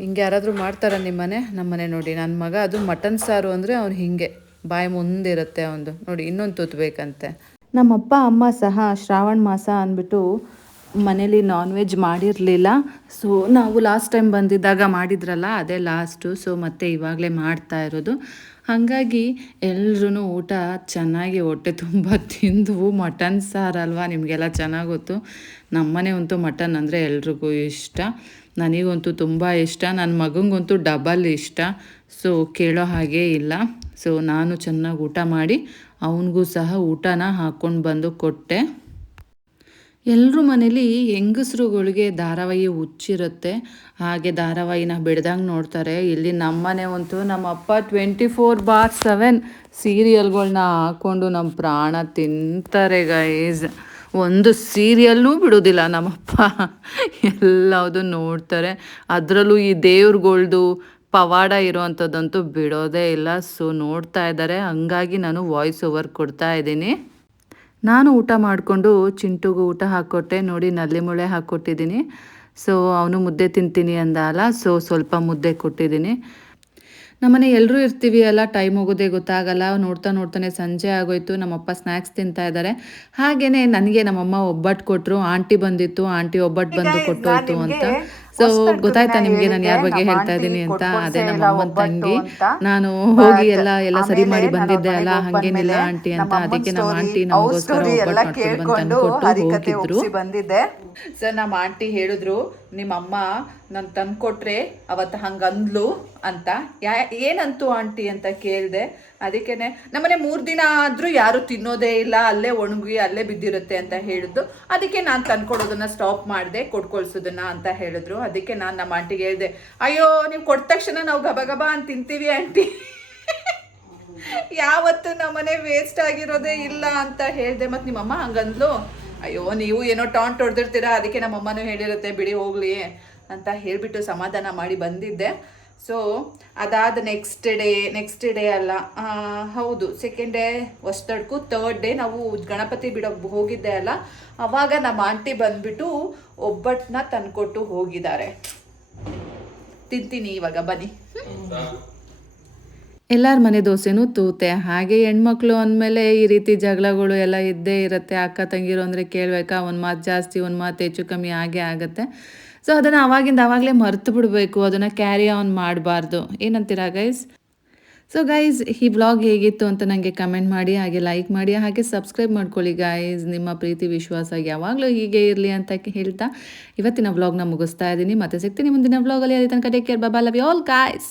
ಹಿಂಗೆ ಯಾರಾದರೂ ಮಾಡ್ತಾರ ನಮ್ಮ ಮನೆ ನೋಡಿ. ನನ್ನ ಮಗ ಅದು ಮಟನ್ ಸಾರು ಅಂದರೆ ಅವ್ನು ಹಿಂಗೆ ಬಾಯಿ ಮುಂದಿರುತ್ತೆ ಅವನದು. ನೋಡಿ ಇನ್ನೊಂದು ತುತ್ತು ಬೇಕಂತೆ. ನಮ್ಮಪ್ಪ ಅಮ್ಮ ಸಹ ಶ್ರಾವಣ ಮಾಸ ಅಂದ್ಬಿಟ್ಟು ಮನೇಲಿ ನಾನ್ ವೆಜ್ ಮಾಡಿರಲಿಲ್ಲ. ಸೊ ನಾವು ಲಾಸ್ಟ್ ಟೈಮ್ ಬಂದಿದ್ದಾಗ ಮಾಡಿದ್ರಲ್ಲ, ಅದೇ ಲಾಸ್ಟು. ಸೊ ಮತ್ತೆ ಇವಾಗಲೇ ಮಾಡ್ತಾ ಇರೋದು. ಹಾಗಾಗಿ ಎಲ್ರೂ ಊಟ ಚೆನ್ನಾಗಿ ಹೊಟ್ಟೆ ತುಂಬ ತಿಂದು. ಮಟನ್ ಸಾರಲ್ವಾ, ನಿಮಗೆಲ್ಲ ಚೆನ್ನಾಗಿ ಗೊತ್ತು. ನಮ್ಮನೆ ಅಂತೂ ಮಟನ್ ಅಂದರೆ ಎಲ್ರಿಗೂ ಇಷ್ಟ. ನನಗಂತೂ ತುಂಬ ಇಷ್ಟ, ನನ್ನ ಮಗಂಗಂತೂ ಡಬಲ್ ಇಷ್ಟ. ಸೊ ಕೇಳೋ ಹಾಗೇ ಇಲ್ಲ. ಸೊ ನಾನು ಚೆನ್ನಾಗಿ ಊಟ ಮಾಡಿ ಅವನಿಗೂ ಸಹ ಊಟನ ಹಾಕ್ಕೊಂಡು ಬಂದು ಕೊಟ್ಟೆ. ಎಲ್ಲರೂ ಮನೇಲಿ ಹೆಂಗಸ್ರುಗಳಿಗೆ ಧಾರಾವಾಹಿ ಹುಚ್ಚಿರುತ್ತೆ, ಹಾಗೆ ಧಾರಾವಾಹಿನ ಬಿಡ್ದಂಗೆ ನೋಡ್ತಾರೆ. ಇಲ್ಲಿ ನಮ್ಮನೆ ಅಂತೂ ನಮ್ಮಪ್ಪ 24/7 ಸೀರಿಯಲ್ಗಳನ್ನ ಹಾಕ್ಕೊಂಡು ನಮ್ಮ ಪ್ರಾಣ ತಿಂತಾರೆ ಗೈಸ್. ಒಂದು ಸೀರಿಯಲ್ನೂ ಬಿಡೋದಿಲ್ಲ ನಮ್ಮಪ್ಪ, ಎಲ್ಲವುದು ನೋಡ್ತಾರೆ. ಅದರಲ್ಲೂ ಈ ದೇವ್ರುಗಳ್ದು ಪವಾಡ ಇರೋವಂಥದ್ದಂತೂ ಬಿಡೋದೇ ಇಲ್ಲ. ಸೊ ನೋಡ್ತಾ ಇದ್ದಾರೆ, ಹಂಗಾಗಿ ನಾನು ವಾಯ್ಸ್ ಓವರ್ ಕೊಡ್ತಾ ಇದ್ದೀನಿ. ನಾನು ಊಟ ಮಾಡಿಕೊಂಡು ಚಿಂಟುಗೂ ಊಟ ಹಾಕ್ಕೊಟ್ಟೆ. ನೋಡಿ ನಲ್ಲಿ ಮುಳೆ ಹಾಕ್ಕೊಟ್ಟಿದ್ದೀನಿ. ಸೊ ಅವನು ಮುದ್ದೆ ತಿಂತೀನಿ ಅಂದ ಅಲ್ಲ, ಸೊ ಸ್ವಲ್ಪ ಮುದ್ದೆ ಕೊಟ್ಟಿದ್ದೀನಿ. ನಮ್ಮನೆ ಎಲ್ಲರೂ ಇರ್ತೀವಿ ಅಲ್ಲ, ಟೈಮ್ ಹೋಗೋದೇ ಗೊತ್ತಾಗಲ್ಲ. ನೋಡ್ತಾನೆ ಸಂಜೆ ಆಗೋಯ್ತು. ನಮ್ಮಪ್ಪ ಸ್ನ್ಯಾಕ್ಸ್ ತಿಂತಾ ಇದ್ದಾರೆ. ಹಾಗೆಯೇ ನನಗೆ ನಮ್ಮಮ್ಮ ಒಬ್ಬಟ್ಟು ಕೊಟ್ಟರು. ಆಂಟಿ ಬಂದಿತ್ತು, ಆಂಟಿ ಒಬ್ಬಟ್ಟು ಬಂದು ಕೊಟ್ಟೋಯ್ತು ಅಂತ. ಸೊ ಗೊತ್ತಾಯ್ತಾ ನಿಮಗೆ ನಾನು ಯಾರ ಬಗ್ಗೆ ಹೇಳ್ತಾ ಇದ್ದೀನಿ ಅಂತ? ಅದೇ ನಮ್ಮ ಅಮ್ಮನ ತಂಗಿ. ನಾನು ಹೋಗಿ ಎಲ್ಲ ಸರಿ ಮಾಡಿ ಬಂದಿದ್ದೆ ಅಲ್ಲ, ಹಂಗೇನಿಲ್ಲ ಆಂಟಿ ಅಂತ. ಅದಕ್ಕೆ ನಮ್ಮ ಆಂಟಿ ನಮಗೋಸ್ಕರ ಒಬ್ಬಟ್ಟು ಮಾಡ್ಕೊಂಡು ಹೋಗಿದ್ರು. ಬಂದಿದ್ದೆ. ಸೊ ನಮ್ಮ ಆಂಟಿ ಹೇಳಿದ್ರು, ನಿಮ್ಮಮ್ಮ ನಾನು ತಂದ್ಕೊಟ್ರೆ ಅವತ್ತು ಹಂಗಂದ್ಲು ಅಂತ. ಏನಂತು ಆಂಟಿ ಅಂತ ಕೇಳಿದೆ. ಅದಕ್ಕೇನೆ ನಮ್ಮನೆ 3 ದಿನ ಆದರೂ ಯಾರು ತಿನ್ನೋದೇ ಇಲ್ಲ, ಅಲ್ಲೇ ಒಣಗಿ ಅಲ್ಲೇ ಬಿದ್ದಿರುತ್ತೆ ಅಂತ ಹೇಳಿದ್ದು. ಅದಕ್ಕೆ ನಾನು ತಂದ್ಕೊಡೋದನ್ನ ಸ್ಟಾಪ್ ಮಾಡಿದೆ, ಕೊಟ್ಕೊಳ್ಸೋದನ್ನ ಅಂತ ಹೇಳಿದ್ರು. ಅದಕ್ಕೆ ನಾನು ನಮ್ಮ ಆಂಟಿಗೆ ಹೇಳಿದೆ, ಅಯ್ಯೋ ನೀವು ಕೊಟ್ಟ ತಕ್ಷಣ ನಾವು ಗಬ ಅಂತ ತಿಂತೀವಿ ಆಂಟಿ, ಯಾವತ್ತು ನಮ್ಮನೆ ವೇಸ್ಟ್ ಆಗಿರೋದೇ ಇಲ್ಲ ಅಂತ ಹೇಳಿದೆ. ಮತ್ತು ನಿಮ್ಮಮ್ಮ ಹಂಗಂದ್ಲು. ಅಯ್ಯೋ ನೀವು ಏನೋ ಟಾಂಟ್ ಹೊಡೆದಿರ್ತೀರಾ, ಅದಕ್ಕೆ ನಮ್ಮಮ್ಮನೂ ಹೇಳಿರುತ್ತೆ ಬಿಡಿ ಹೋಗ್ಲಿ ಅಂತ ಹೇಳಿಬಿಟ್ಟು ಸಮಾಧಾನ ಮಾಡಿ ಬಂದಿದ್ದೆ. ಸೊ ಅದಾದ ನೆಕ್ಸ್ಟ್ ಡೇ ಅಲ್ಲ, ಹೌದು ಸೆಕೆಂಡ್ ಡೇ ಹೊಸ್ತಡ್ಕು, 3rd ಡೇ ನಾವು ಗಣಪತಿ ಬಿಡೋಕೆ ಹೋಗಿದ್ದೆ ಅಲ್ಲ, ಅವಾಗ ನಮ್ಮ ಆಂಟಿ ಬಂದ್ಬಿಟ್ಟು ಒಬ್ಬಟ್ಟನ್ನ ತಂದ್ಕೊಟ್ಟು ಹೋಗಿದ್ದಾರೆ. ತಿಂತೀನಿ ಇವಾಗ ಬನ್ನಿ. ಎಲ್ಲರ ಮನೆ ದೋಸೆನೂ ತೂತೆ. ಹಾಗೆ ಹೆಣ್ಮಕ್ಳು ಅಂದಮೇಲೆ ಈ ರೀತಿ ಜಗಳಗಳು ಎಲ್ಲ ಇದ್ದೇ ಇರುತ್ತೆ. ಅಕ್ಕ ತಂಗಿರು ಅಂದರೆ ಕೇಳಬೇಕಾ, ಒಂದು ಮಾತು ಜಾಸ್ತಿ ಒಂದು ಮಾತು ಹೆಚ್ಚು ಕಮ್ಮಿ ಆಗೇ ಆಗುತ್ತೆ. ಸೊ ಅದನ್ನು ಅವಾಗಲೇ ಮರೆತು ಬಿಡಬೇಕು, ಅದನ್ನು ಕ್ಯಾರಿ ಆನ್ ಮಾಡಬಾರ್ದು. ಏನಂತೀರಾ ಗೈಸ್? ಸೊ ಗೈಸ್, ಈ ವ್ಲಾಗ್ ಹೇಗಿತ್ತು ಅಂತ ನನಗೆ ಕಮೆಂಟ್ ಮಾಡಿ, ಹಾಗೆ ಲೈಕ್ ಮಾಡಿ, ಹಾಗೆ ಸಬ್ಸ್ಕ್ರೈಬ್ ಮಾಡ್ಕೊಳ್ಳಿ ಗೈಸ್. ನಿಮ್ಮ ಪ್ರೀತಿ ವಿಶ್ವಾಸ ಯಾವಾಗಲೂ ಹೀಗೆ ಇರಲಿ ಅಂತ ಹೇಳ್ತಾ ಇವತ್ತಿನ ವ್ಲಾಗ್ನ ಮುಗಿಸ್ತಾ ಇದ್ದೀನಿ. ಮತ್ತೆ ಸಿಗ್ತೀನಿ ಮುಂದಿನ ವ್ಲಾಗಲ್ಲಿ. ಅಲ್ಲಿ ತನಕ take care, bye bye, love you all guys.